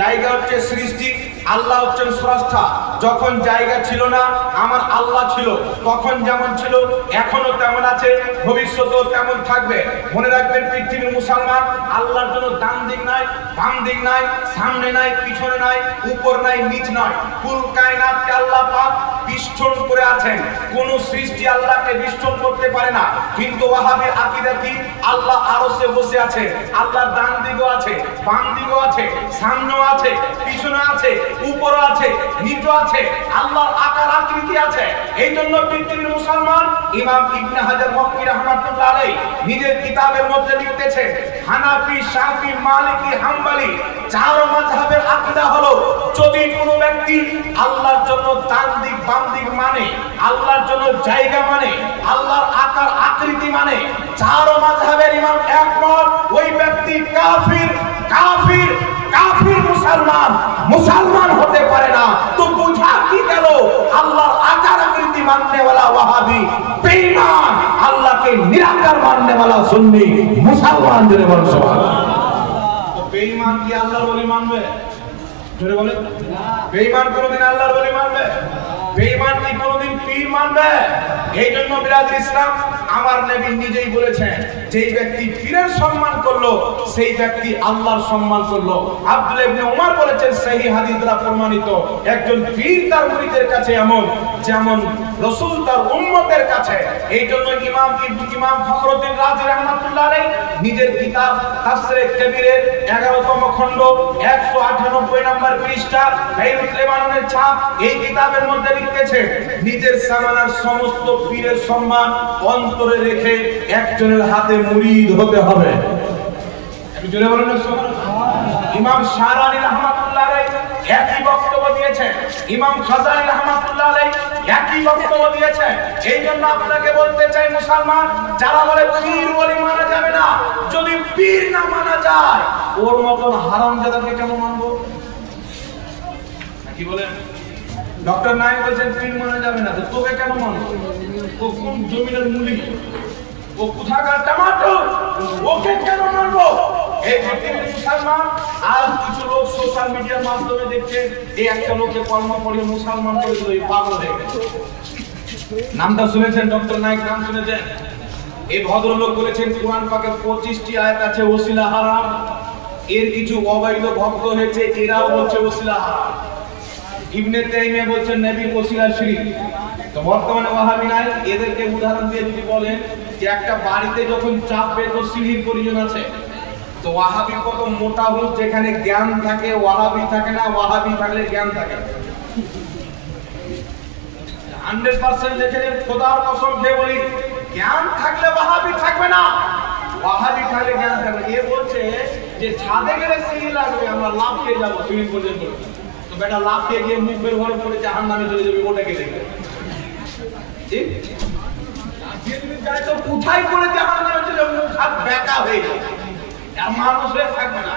জায়গা হচ্ছে সৃষ্টি, আল্লাহ হচ্ছেন স্রষ্টা। যখন জায়গা ছিল না আমার আল্লাহ ছিল, তখন যেমন ছিল এখনো তেমন আছে, ভবিষ্যতেও তেমন থাকবে। মনে রাখবেন পৃথিবীর মুসলমান, আল্লাহর জন্য ডান দিক নাই, বাম দিক নাই, সামনে নাই, পিছনে নাই, উপর নাই, নিচ নাই। কুল কায়নাতকে আল্লাহ পাক বিষ্টন করে আছেন, কোন সৃষ্টি আল্লাহকে বিষ্টন করতে পারে না। কিন্তু ওয়াহাবীর আকীদা কি? আল্লাহ আরশে বসে আছে, আল্লাহর ডান দিকও আছে, বাম দিকও আছে, সামনেও আছে, পিছনে আছে, উপরও আছে, নিচে আছে, আল্লাহর আকার আকৃতি আছে। এই জন্য পৃথিবীর মুসলমান ইমাম ইবনে হাজার মক্কি রাহমাতুল্লাহ আলাইহি নিজের কিতাবের মধ্যে লিখতেছেন, হানাফি, শাফি, মালিকি, হাম্বলি 4 মাযহাবের আকীদা হলো, যদি কোনো ব্যক্তি আল্লাহর জন্য ডান দিক বাম দিক মানে, আল্লাহর জন্য জায়গা মানে, আল্লাহর আকার আকৃতি মানে, 4 মাযহাবের ইমাম একমত, ওই ব্যক্তি কাফির। কাফির কাফির মুসলমান হতে পারে না। তো বুঝা কি গেল? আল্লাহর আকার আকৃতি মাননে वाला ওয়াহাবি বেঈমান, আল্লাহকে নিরাকার মাননে वाला সুন্নি মুসলমান। জোরে বলুন সুবহানাল্লাহ। তো বেঈমান কি আল্লাহর ওলি মানবে? জোরে বলেন। বেঈমান কোনদিন আল্লাহর ওলি মানবে? বেঈমান কি কোনদিন পীর মানবে? এই জন্য বিরাদর ইসলাম আমার নবী নিজেই বলেছেন, যেই ব্যক্তি পীরের সম্মান করলো সেই ব্যক্তি আল্লাহর সম্মান করলো। আব্দুল্লাহ ইবনে উমর বলেছেন, সহিহ হাদিস দ্বারা প্রমাণিত, একজন পীর তার মুরিদের কাছে এমন যেমন রাসূল তার উম্মতের কাছে। এই জন্য ইমাম ফখরুদ্দিন রাজি রাহমাতুল্লাহ আলাইহি নিজের কিতাব তাফসীরে কবিরের 11তম খণ্ড 198 নম্বর পৃষ্ঠা বাইরুত লেবাননের ছাপ এই কিতাবের মধ্যে লিখেছেন, নিজের সামানার সমস্ত পীরের সম্মান অন্তরে রেখে একজনের হাতে মুরিদ হতে হবে। একটু জোরে বলুন না সুবহানাল্লাহ। ইমাম শারানি রাহমাতুল্লাহ আলাইহি একই বক্তব্য দিয়েছেন, ইমাম খাজালি রাহমাতুল্লাহ আলাইহি একই বক্তব্য দিয়েছেন। এই জন্য আপনাকে বলতে চাই, মুসলমান যারা বলে পীর ওলি মানা যাবে না, যদি পীর না মানা যায় ওর মতন হারামজাদাকে কেন মানবো? কি বলেন? ডক্টর নাইক বলেন পীর মানা যাবে না, তো তোকে কেন মানবো? ও কোন জমিনের মুলি, ও কোথাকার টমাটোর, ওকে কেন মানবো? এই পৃথিবীর মুসলমান আর কিছু লোক সোশ্যাল মিডিয়ার মাধ্যমে দেখছে এই একটা লোককে কর্ম করে মুসলমান করে দিল, এই পাগল হয়ে গেছে। নামটা শুনেছেন? ডক্টর নাইক নাম শুনেছেন? এই ভদ্রলোক বলেছেন কুরআন পাকের 25টি আয়াত আছে ওসিলা হারাম, এর কিছু অবৈধ ভক্ত হয়েছে, এরাও বলছে ওসিলা হারাম। ইবনে তাইমিয়া বলছেন নবীর ওসিলা শিরক। তো বর্তমানে ওয়াহাবি নাই, এদেরকে উদাহরণ দিয়ে যদি বলেন যে একটা বাড়িতে যখন চাপবে তো সিঁড়ির প্রয়োজন আছে, তো ওয়াহাবি কত মোটা হুঁশ, যেখানে জ্ঞান থাকে ওয়াহাবি থাকে না, ওয়াহাবি থাকলে জ্ঞান থাকে। 100% লিখে দেন, খোদার কসম খেয়ে বলি, জ্ঞান থাকলে ওয়াহাবি থাকবে না, ওয়াহাবি থাকলে জ্ঞান থাকবে। এ বলছে যে ছাদে গেলে সিঁড়ি লাগবে, আমরা লাফ খেয়ে যাবো সিঁড়ি পর্যন্ত। তো বেটা লাফ খেয়ে গিয়ে মুখ বের করে পড়ে জাহান্নামে চলে যাবে, ওটাকে দেখবে ঠিক? তো কোথায় পড়ে জাহান্নামে চলে যাবে, মুখ হাত বেঁকা হয়ে যাবে, আর মানুষ হয়ে থাকবে না।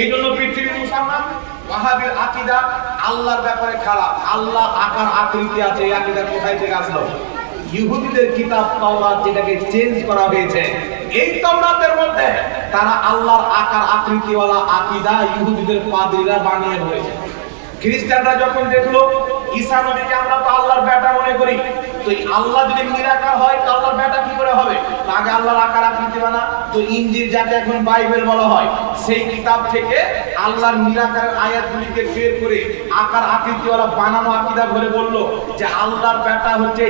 এই জন্য পৃথিবীর মুসলমান ওয়াহাবির আকীদা আল্লাহর ব্যাপারে খারাপ। আল্লাহ আকার আকৃতি আছে, এই আকীদা কোথায় থেকে আসলো? ইহুদিদের কিতাব তাওরাত, যেটাকে চেঞ্জ করা হয়েছে, এই তাওরাতের মধ্যে তারা আল্লাহর আকার আকৃতিওয়ালা আকীদা ইহুদিদের পাদ্রীরা বানিয়ে ধরেছে। খ্রিস্টানরা যখন দেখলো ঈসা নবীকে আমরা তো আল্লাহর বেটা মনে করি, তো আল্লাহ যদি নিরাকার হয় তো আল্লাহর বেটা কি করে হবে? তো আগে আল্লাহর আকার আকৃতি বানা। তো ইনজিল, যাকে এখন বাইবেল বলা হয়, সেই কিতাব থেকে আল্লাহর নিরাকারের আয়াতগুলিকে বের করে আকার আকৃতিওয়ালা বানানো আকীদা ধরে বললো যে আল্লাহর বেটা হচ্ছে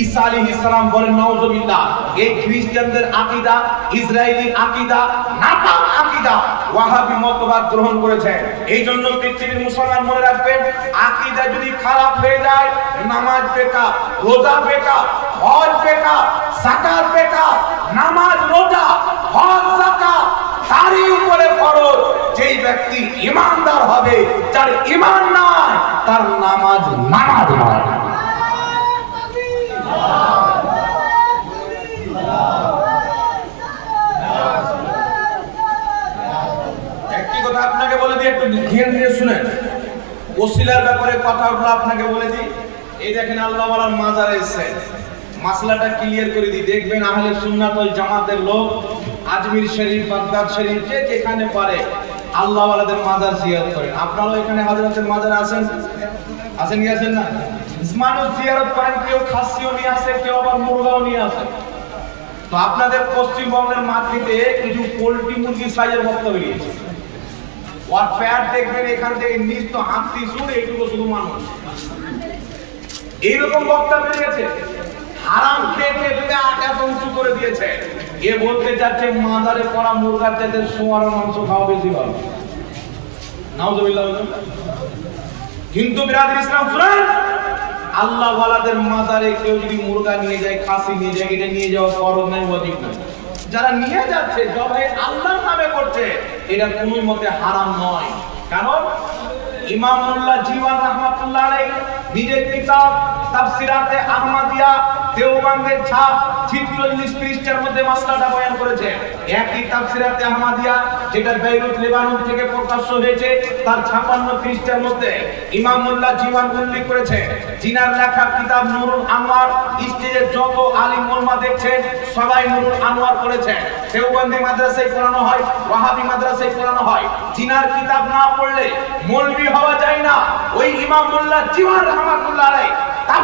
ঈসা আলাইহিস সালাম। বলেন নাউজুবিল্লাহ। এই খ্রিস্টানদের আকীদা, ইসরায়েলি আকীদা, নাপাক আকীদা ওয়াহাবি মতবাদ গ্রহণ করেছে। এই জন্য পৃথিবীর মুসলমান মনে রাখবেন, আকীদা যদি খারাপ হয়ে যায়, নামাজ বেকার, রোজা বেকার, হজ বেকার, যাকাত বেকার। নামাজ, রোজা, হজ, যাকাত তারই উপরে ফরজ। যেই ব্যক্তি ঈমানদার হবে, যার ঈমান নাই, তার নামাজ নয়। একটি কথা আপনাকে বলে দিই, একটু ধ্যান দিয়ে শুনেন। ওসিলার ব্যাপারে কথাগুলো আপনাকে বলে দিই। এই দেখেন আল্লাহ ওয়ালার মাজারে এসে মাসলাটা ক্লিয়ার করে দিই। দেখবেন আহলে সুন্নাত ওয়াল জামাতের লোক আজমির শরীফ, বাগদাদ শরীফ, যেখানে পারে আল্লাহ ওয়ালাদের মাজার জিয়ারত করেন। আপনারাও এখানে হযরতের মাজারে আসেন কি আসেন না? মানুষ জিয়ারত করেন, কেউ খাসিও নিয়ে আসে, কেউ আবার মুরগাও নিয়ে আসে। তো আপনাদের পশ্চিমবঙ্গের মাটিতে কিছু পোল্ট্রি মুরগির সাইজের ভক্ত বেরিয়েছে। ওর প্যাট দেখবেন এখান থেকে নিচ তো হাতি সুর, এইটুকু শুধু মানুষ। এইরকম বক্তা বেরিয়েছে, হারাম খেয়ে পেট এত উঁচু করে দিয়েছে। এ বলতে চাচ্ছে মাজারে পড়া মুরগার চাইতে সোয়ারের মাংস খাওয়া বেশি ভালো। নাউজুবিল্লাহ। কিন্তু বিরাদর ইসলাম শুনেন, আল্লাহ ওয়ালাদের মাজারে কেউ যদি মুরগা নিয়ে যায়, খাসি নিয়ে যায়, এটা নিয়ে যাওয়া ফরজ নাই, ওয়াজিব নাই। যারা নিয়ে যাচ্ছে জবাই আল্লাহর নামে করছে, এটা কোন মতে হারাম নয়। কারণ ইমাম মোল্লা জীবন রাহমাতুল্লাহ আলাইহি নিজের কিতাব তাফসিরাতে আহমদিয়া দেওবন্দের ছাপ 46 পৃষ্ঠার মধ্যে মাসলাটা বয়ান করেছে। একই তাফসিরাতে আহমদিয়া, যেটা বেইরুত লেবানন থেকে প্রকাশিত হয়েছে, তার 56 পৃষ্ঠার মধ্যে ইমাম মোল্লা জীবন উল্লেখ করেছে। জিনার লেখা কিতাব নুরুল আনোয়ার, স্টেজে যত আলিম ওলামা দেখছেন সবাই নুরুল আনোয়ার পড়েছেন। দেওবন্দি মাদ্রাসায় পড়ানো হয়, ওয়াহাবি মাদ্রাসায় পড়ানো হয়। জিনার কিতাব না পড়লে মৌলভী হওয়া যায় না। ওই ইমাম মোল্লা জীবন রাহমাতুল্লাহ আলাইহি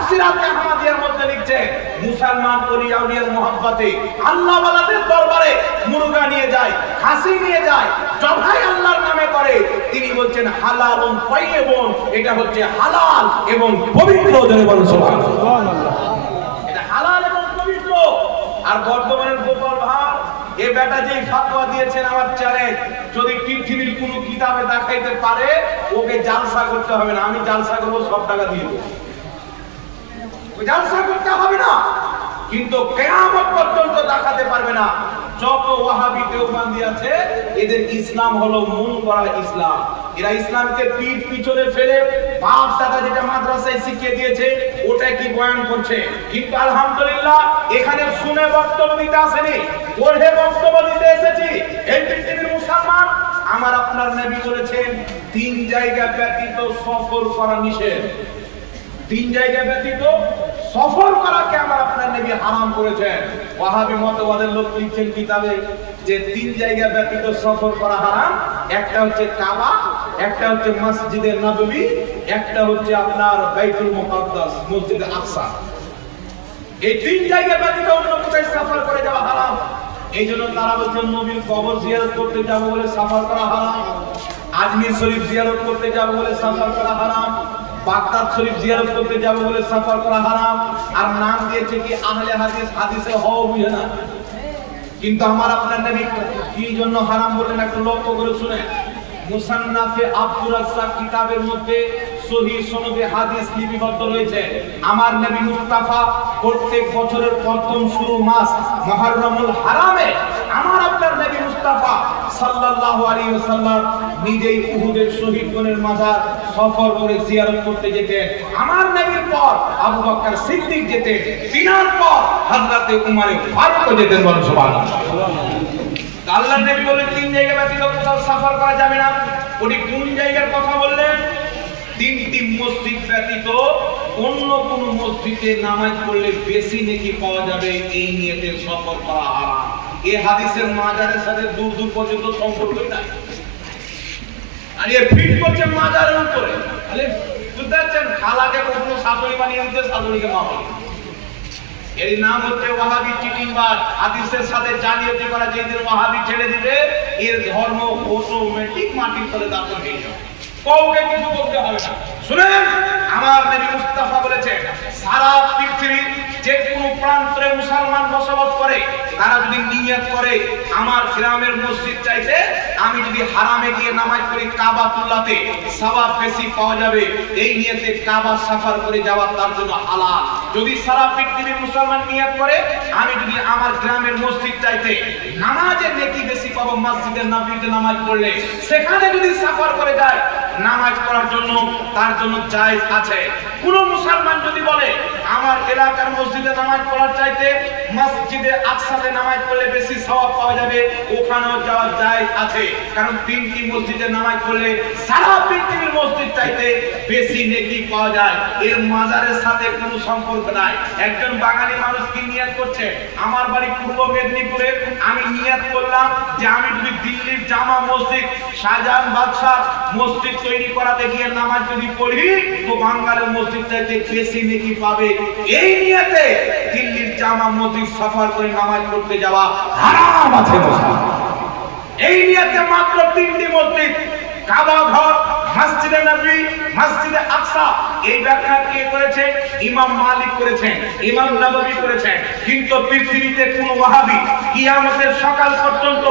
তাফসিরাতে আহমদিয়ার মধ্যে লিখছে মুসলমান ওলিয়া উলিয়ার মহব্বতে আল্লাহ ওয়ালাদের দরবারে মুরগা নিয়ে যায়, খাসি নিয়ে যায়, জবাই আল্লাহর নামে করে। তিনি বলছেন হালালুন তাইয়্যিবুন, এটা হচ্ছে হালাল এবং পবিত্র। জোরে বলুন সুবহানাল্লাহ। এটা হালাল এবং পবিত্র। আর বর্তমানের গোপাল ভাড় এই বেটা যেই ফতোয়া দিয়েছেন আমার চ্যালেঞ্জ, যদি পৃথিবীর কোনো কিতাবে দেখাইতে পারে ওকে জালসা করতে হবে না, আমি জালসা করব, সব টাকা দিয়ে দেব, ওই জালসা করতে হবে না। কিন্তু কিয়ামত পর্যন্ত দেখাতে পারবে না। যত ওয়াহাবি দেওবন্দি আছে এদের ইসলাম হলো মন করা ইসলাম। এরা ইসলামকে পিঠ পিছনে ফেলে বাপ দাদা যেটা মাদ্রাসায় শিখিয়ে দিয়েছে ওটা কি বয়ান করছে। কিন্তু আলহামদুলিল্লাহ এখানে শুনে বক্তব্য দিতে আসেনি, পড়ে বক্তব্য দিতে এসেছি। এই পৃথিবীর মুসলমান, আমার আপনার নবী বলেছেন 3 জায়গা ব্যতীত সফর করা নিষেধ। 3 জায়গা ব্যতীত সফর করাকে আমার আপনার নবী হারাম করেছেন। ওয়াহাবি মতবাদের লোক লিখছেন কিতাবে যে 3 জায়গা ব্যতীত সফর করা হারাম। একটা হচ্ছে কাবা, একটা হচ্ছে মসজিদে নববী, একটা হচ্ছে আপনার বাইতুল মুকাদ্দাস মসজিদে আকসা। এই 3 জায়গা ব্যতীত অন্য কোথায় সফর করে যাওয়া হারাম। এই জন্য তারা বলছেন নবীর কবর জিয়ারত করতে যাবো বলে সফর করা হারাম, আজমির শরীফ জিয়ারত করতে যাবো বলে সফর করা হারাম, বাগদাদ শরীফ জিয়ারত করতে যাবো বলে সফর করা হারাম। আর নাম দিয়েছে কি আহলে হাদিস, হাদিসে হও বুঝে না। কিন্তু আমার আপনার নবী কি জন্য হারাম বললেন একটু লক্ষ্য করে শুনে। মুসান্নাফে আব্দুর রাজ্জাক কিতাবের মধ্যে সহিহ সনদে হাদিস লিপিবদ্ধ রয়েছে। আমার নবী মুস্তাফা প্রত্যেক বছরের প্রথম শুরু মাস মুহররমুল হারামে আমার আপনার নবী মুস্তাফা সাল্লাল্লাহু আলাইহি ওয়াসাল্লাম নিজেই উহুদের শহীদগণের মাজার সফর করে জিয়ারত করতে যেতেন। আমার নবীর পর আবু বকর সিদ্দিক যেতেন, তিনার পর হযরতে উমরে ফারুক যেতেন। বলুন সুবহানাল্লাহ। আল্লাহর নবী বলেন 3 জায়গা ব্যতীত কোথাও সফর করা যাবে না। উনি কোন জায়গার কথা বললেন? 3টি মসজিদ ব্যতীত অন্য কোন মসজিদে নামাজ পড়লে বেশি নেকি পাওয়া যাবে, এই নিয়তে সফর করা হারাম। এই হাদিসের মাজারের সাথে দূর দূর পর্যন্ত সম্পর্ক নাই। আর এ ফিট করছে মাজারের উপরে। আরে বুঝতে পারছেন, খালাকে কখনো শাশুড়ি বানিয়ে দিতে, শাশুড়িকে মা বানিয়ে দিতে। এর নাম হচ্ছে ওয়াহাবি চিটিংবাজ। হাদিসের সাথে জালিয়াতি করা যেদিন ওয়াহাবি ছেড়ে দিবে এর ধর্ম অটোমেটিক মাটির তলে দাফন হয়ে যাবে, কাউকে কিছু করতে হবে না। শুনেন, আমার নবী মুস্তাফা বলেছেন সারা পৃথিবীর যে কোনো প্রান্তে মুসলমান বসবাস করে তারা যদি নিয়ত করে আমার গ্রামের মসজিদ চাইতে আমি যদি হারামে গিয়ে নামাজ পড়ি কাবাতুল্লাহতে সওয়াব বেশি পাওয়া যাবে, এই নিয়তে কাবা সফর করে যাওয়া তার জন্য হালাল। যদি সারা পৃথিবীর মুসলমান নিয়ত করে আমি যদি আমার গ্রামের মসজিদ চাইতে নামাজের নেকি বেশি পাবো মসজিদে নববীতে নামাজ পড়লে, সেখানে যদি সফর করে যায় নামাজ পড়ার জন্য তার জন্য জায়েজ আছে। কোন মুসলমান যদি বলে আমার এলাকার মসজিদে নামাজ পড়ার চাইতে মসজিদে আকসাতে নামাজ পড়লে বেশি সওয়াব পাওয়া যাবে, ওখানেও যাওয়ার জায়েজ আছে। কারণ 3টি মসজিদে নামাজ পড়লে সারা পৃথিবীর মসজিদ চাইতে বেশি নেকি পাওয়া যায়। এর মাজারের সাথে কোনো সম্পর্ক নাই। একজন বাঙালি মানুষ কি নিয়ত করছে, আমার বাড়ি পূর্ব মেদিনীপুরে, আমি নিয়ত করলাম যে আমি যদি দিল্লির জামা মসজিদ শাহজাহান বাদশাহ মসজিদ তৈরি করাতে গিয়ে নামাজ যদি পড়ি তো বাঙালির মসজিদ চাইতে বেশি নেকি পাবে, এই নিয়তে দিল্লির জামা মসজিদ সফর করে নামাজ পড়তে যাওয়া হারাম আছে। এই নিয়তে মাত্র 3টি মসজিদ কাবা ঘর, মসজিদে নববী, মসজিদে আকসা, এই ব্যাখ্যা কে করেছে? ইমাম মালিক করেছেন, ইমাম নববী করেছেন। কিন্তু পৃথিবীতে কোন ওয়াহাবী কিয়ামতের সকাল পর্যন্ত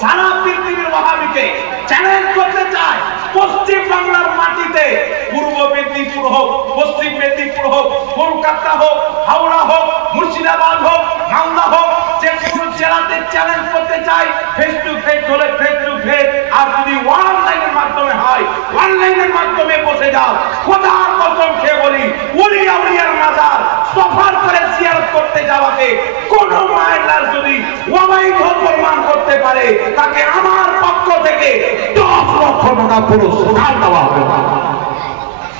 সারা পৃথিবীর ওয়াহাবীকে চ্যালেঞ্জ করতে চায়, পশ্চিম বাংলার মাটিতে পূর্ব মেদিনীপুর হোক, পশ্চিম মেদিনীপুর হোক, কলকাতা হোক, হাওড়া হোক, মুর্শিদাবাদ হোক, মালদা হোক, যে কোনো জেলাতে চ্যালেঞ্জ করতে চায়, ফেস টু ফেস হলে ফেস টু ফেস, আর যদি অনলাইনের মাধ্যমে হয় অনলাইনের মাধ্যমে বসে যাও, খোদার কসম খেয়ে বলি ওলিয়া উলিয়ার মাজার সফর করে জিয়ারত করতে যাওয়াকে কোন মায়ের যদি অবৈধ প্রমাণ করতে পারে তাকে আমার পক্ষ থেকে 10 লক্ষ টাকা পুরস্কার দেওয়া হবে।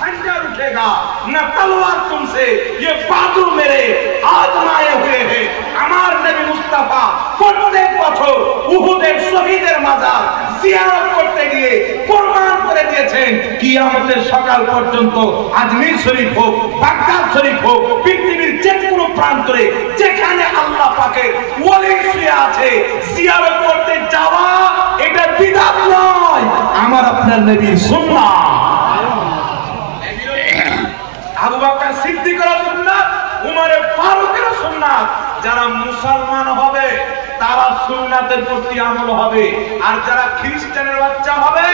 खंजर उठेगा न तलवार तुमसे, ये बाजू मेरे आजमाए हुए हैं। আমার নবী মুস্তাফা প্রত্যেক বছর উহুদের শহীদের মাজার জিয়ারত করতে গিয়ে প্রমাণ করে দিয়েছেন কিয়ামতের সকাল পর্যন্ত আজমির শরীফ হোক, বাগদাদ শরীফ হোক, প্রান্তরে যেখানে আল্লাহ পাকের ওলি শুয়ে আছে জিয়ারত করতে যাওয়া এটা বিদআত নয়, আমার আপনার নবীর সুন্নাহ। আবু বকর সিদ্দিকের সুন্নাত, উমর ফারুকের সুন্নাত। যারা মুসলমান হবে তারা সুন্নাতের প্রতি আমল হবে, আর যারা খ্রিস্টানের বাচ্চা হবে,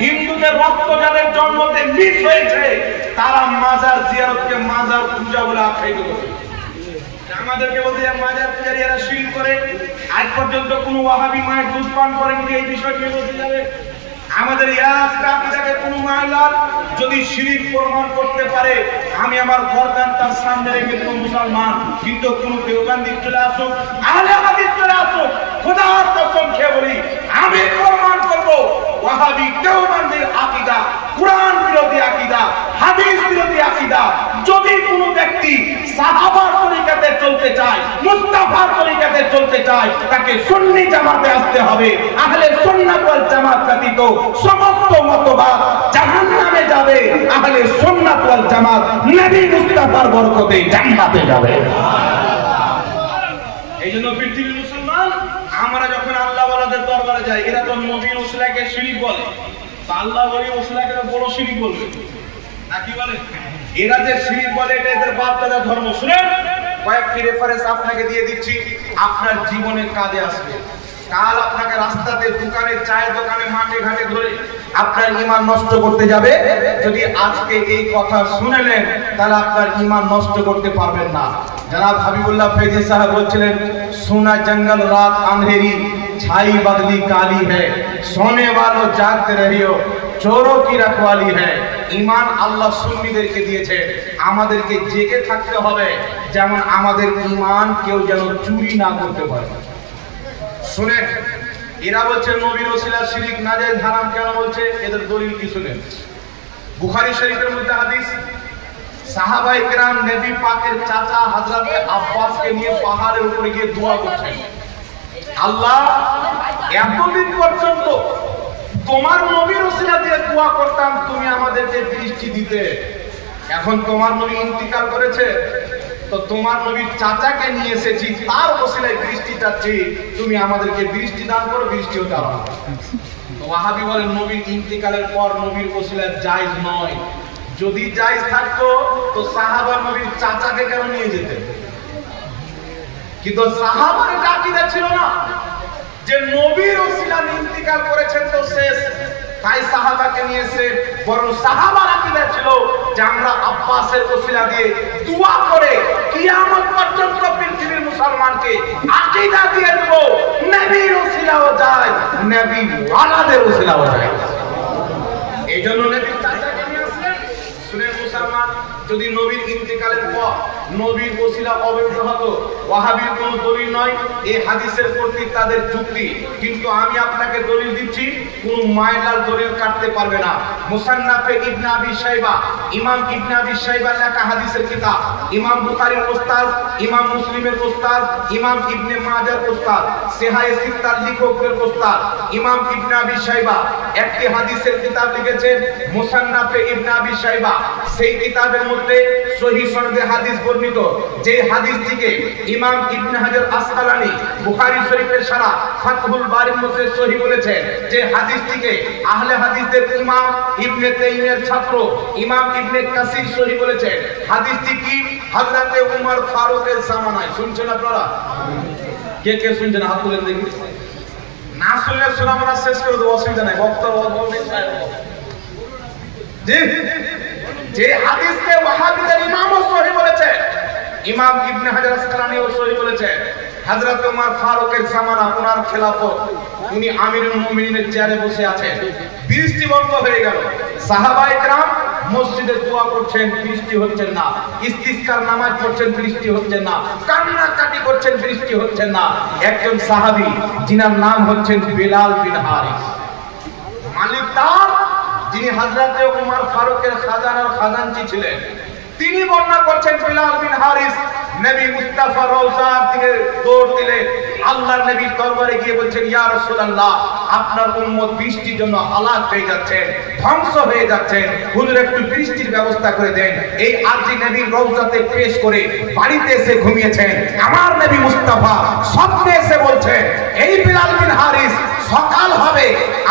হিন্দুদের রক্ত যাদের জন্মতে মিস হয়েছে, তারা মাজার জিয়ারতকে মাজার পূজা বলে আখ্যায়িত করে। আমাদেরকে বলতে মাজার পূজারী এরা শিরক করে, আজ পর্যন্ত কোনো ওয়াহাবি মায়ের দুধ পান করেন কি এই বিষয়টি বলতে যাবে? আমাদের ইয়াসরাকে কোনো মাইলার যদি শিরিক প্রমাণ করতে পারে, আমি আমার গর্দান তার সামনে রেখে দেব মুসলমান। কিন্তু কোন দেওবন্দি চলে আসুক, আহলে হাদিস চলে আসুক, খোদার কসম খেয়ে বলি আমি প্রমাণ করব ওয়াহাবি দেওবন্দির আকীদা কুরআন বিরোধী আকীদা, হাদিস বিরোধী আকীদা। যদি কোনো ব্যক্তি সাহাবার তরিকাতে চলতে চায়, মুস্তাফার তরিকাতে চলতে চায়, তাকে সুন্নি জামাতে আসতে হবে। আহলে সুন্নাত ওয়াল জামাত ব্যতীত সমস্ত মতবাদ জাহান্নামে যাবে, আহলে সুন্নাত ওয়াল জামাত নবী মুস্তাফার বরকতে জান্নাতে যাবে। এইজন্য পৃথিবীর মুসলমান আমরা যখন আল্লাহ ওয়ালাদের দরবারে যাই, এরা তো নবীর ওসিলাকে শিরক বলে, আল্লাহ ওলি ওসিলাকে বড় শিরক বলবে নাকি বলে? এরা যে শিরক বলে এটা এদের বাপ দাদা ধর্ম। শুনেন, কয়েকটি রেফারেন্স আপনাকে দিয়ে দিচ্ছি, আপনার জীবনে কাজে আসবে। কাল আপনাকে রাস্তাতে, দোকানে, চায়ের দোকানে, মাঠে ঘাটে ধরে আপনার ঈমান নষ্ট করতে যাবে। যদি আজকে এই কথা শুনেলেন তাহলে আপনার ঈমান নষ্ট করতে পারবেন না। জনাব হাবিবুল্লাহ ফেজি সাহেব বলছিলেন, সোনা জঙ্গল রাত আঁধেরি ছাই বদলি কালি হ্যায়, সোনে वालों জাগতে রহিও চোরো কি রখওয়ালি হ্যায়। ঈমান আল্লাহ সুন্নিদেরকে দিয়েছে, আমাদেরকে জেগে থাকতে হবে যেমন আমাদের ঈমান কেউ যেন চুরি না করতে পারে। শুনেন, এরা বলছে নবীর ওসিলা শিরক নাজায়েজ হারাম, কেন বলছে? এদের দলিল কি শুনেন। বুখারী শরীফের মধ্যে হাদিস, সাহাবায়ে কেরাম নবী পাকের চাচা হযরত আব্বাসকে নিয়ে পাহাড়ের উপরে গিয়ে দোয়া করছেন, আল্লাহ এতদিন পর্যন্ত তোমার নবীর ওসিলা দিয়ে দোয়া করতাম, তুমি আমাদেরকে দৃষ্টি দিতে। এখন তোমার নবী ইন্তিকাল করেছে, তো তোমার নবীর চাচাকে নিয়ে এসেছি, তার ওসিলায় দৃষ্টি চাচ্ছি, তুমি আমাদেরকে দৃষ্টি দান করো, দৃষ্টি হতে আরম্ভ। তো ওয়াহাবি বলেন নবীর ইন্তিকালের পর নবীর ওসিলা জায়েজ নয়। যদি জায়েজ থাকতো তো সাহাবা নবীর চাচাকে কেন নিয়ে যেতেন? কিন্তু সাহাবার এটা আকীদা ছিল না যে নবীর ওসিলা ইন্তিকাল করেছেন তো শেষ, তাই সাহাবাকে নিয়েছে। বরং সাহাবার আকীদা ছিল যে আমরা আব্বাসের ওসিলা দিয়ে দোয়া করে কিয়ামত পর্যন্ত পৃথিবীর মুসলমানকে আকীদা দিয়ে দেব, নবীর ওসিলাও যায়, নবী ওয়ালাদের ওসিলাও যায়। এইজন্য নবীর চাচাকে নিয়ে আসলেন। শুনেন মুসলমান, যদি নবীর ইন্তিকালের পর নবীর ওসিলা অবৈধ হতো, ওয়াহাবির কোনো দলিল নয়, এই হাদিসের প্রতি তাদের যুক্তি। কিন্তু আমি আপনাকে দলিল দিচ্ছি, কোনো মায়লার দলিল কাটতে পারবে না। মুসান্নাফে ইবনে আবি শাইবা, ইমাম ইবনে আবি শাইবার লেখা হাদিসের কিতাব, ইমাম বুখারীর উস্তাদ, ইমাম মুসলিমের উস্তাদ, ইমাম ইবনে মাজার উস্তাদ, সিহায়ে সিত্তার লেখকদের উস্তাদ ইমাম ইবনে আবি শাইবা একটি হাদিসের কিতাব লিখেছেন, মুসান্নাফে ইবনে আবি শাইবা। সেই কিতাবের মধ্যে সহিহ সনদে হাদিস বর্ণিত, যে হাদিসটিকে ইমাম ইবনে হাজার আসকালানী বুখারী শরীফের শারহ ফাতহুল বারীর মধ্যে সহিহ বলেছেন, যে হাদিসটিকে আহলে হাদিসদের ইমাম ইবনে তাইমিয়ার ছাত্র ইমাম ইবনে কাসির সহিহ বলেছেন। হাদিসটি কি? হযরত উমর ফারুকের জামানায়। শুনছেন আপনারা? কে কে শুনছেন হাত তুলে দেখি। না শুনলে শোনাবো না, শেষ করে দেবো, অসুবিধা নাই। বক্তা যে হাদিসকে ওয়াহাবিদের ইমামও সহিহ বলেছে, ইমাম ইবনে হাজার আসকালানীও সহিহ বলেছে। হযরত ওমর ফারুকের জামানা, ওনার খেলাফত, উনি আমিরুল মুমিনিনের চেয়ারে বসে আছেন। বৃষ্টি বন্ধ হয়ে গেল, সাহাবায়ে কেরাম মসজিদে দোয়া করছেন, বৃষ্টি হচ্ছে না। ইস্তিসকার নামাজ পড়ছেন, বৃষ্টি হচ্ছে না। কান্নাকাটি করছেন, বৃষ্টি হচ্ছে না। একজন সাহাবী যিনার নাম হচ্ছেন বিলাল বিন হারিস, মালিক তার, যিনি হযরত ওমর ফারুকের খাজানার খাজানচি ছিলেন, তিনি বর্ণনা করছেন বিলাল বিন হারিস নবী মুস্তাফা রওজার দিকে দৌড় দিলেন, আল্লাহর নবীর দরবারে গিয়ে বলছেন, ইয়া রাসূলুল্লাহ, আপনার উম্মত বৃষ্টির জন্য হালাক হয়ে যাচ্ছে, ধ্বংস হয়ে যাচ্ছে, হুজুর একটু বৃষ্টির ব্যবস্থা করে দেন। এই আরজি নবীর রওজাতে পেশ করে বাড়িতে এসে ঘুমিয়েছেন। আমার নবী মুস্তাফা স্বপ্নে এসে বলছেন, এই বিলাল বিন হারিস সকাল হবে,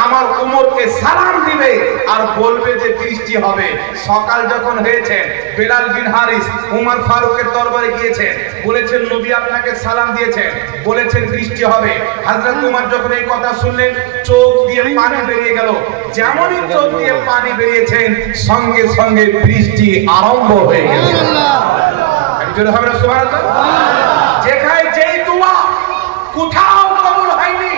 আমার উমরকে সালাম দিবে আর বলবে যে বৃষ্টি হবে। সকাল যখন হয়েছে, বিলাল বিন হারিস উমর ফারুকের দরবারে গিয়েছেন, বলেছেন নবী আপনাকে সালাম দিয়েছেন, বলেছেন বৃষ্টি হবে। হযরত উমর যখন এই কথা শুনলেন, চোখ দিয়ে পানি বেরিয়ে গেল। যেমনই চোখ দিয়ে পানি বেরিয়েছেন, সঙ্গে সঙ্গে বৃষ্টি আরম্ভ হয়ে গেল। একজন হবে না সুবহানাল্লাহ। যেখানে যেই দোয়া কোথাও কবুল হয়নি,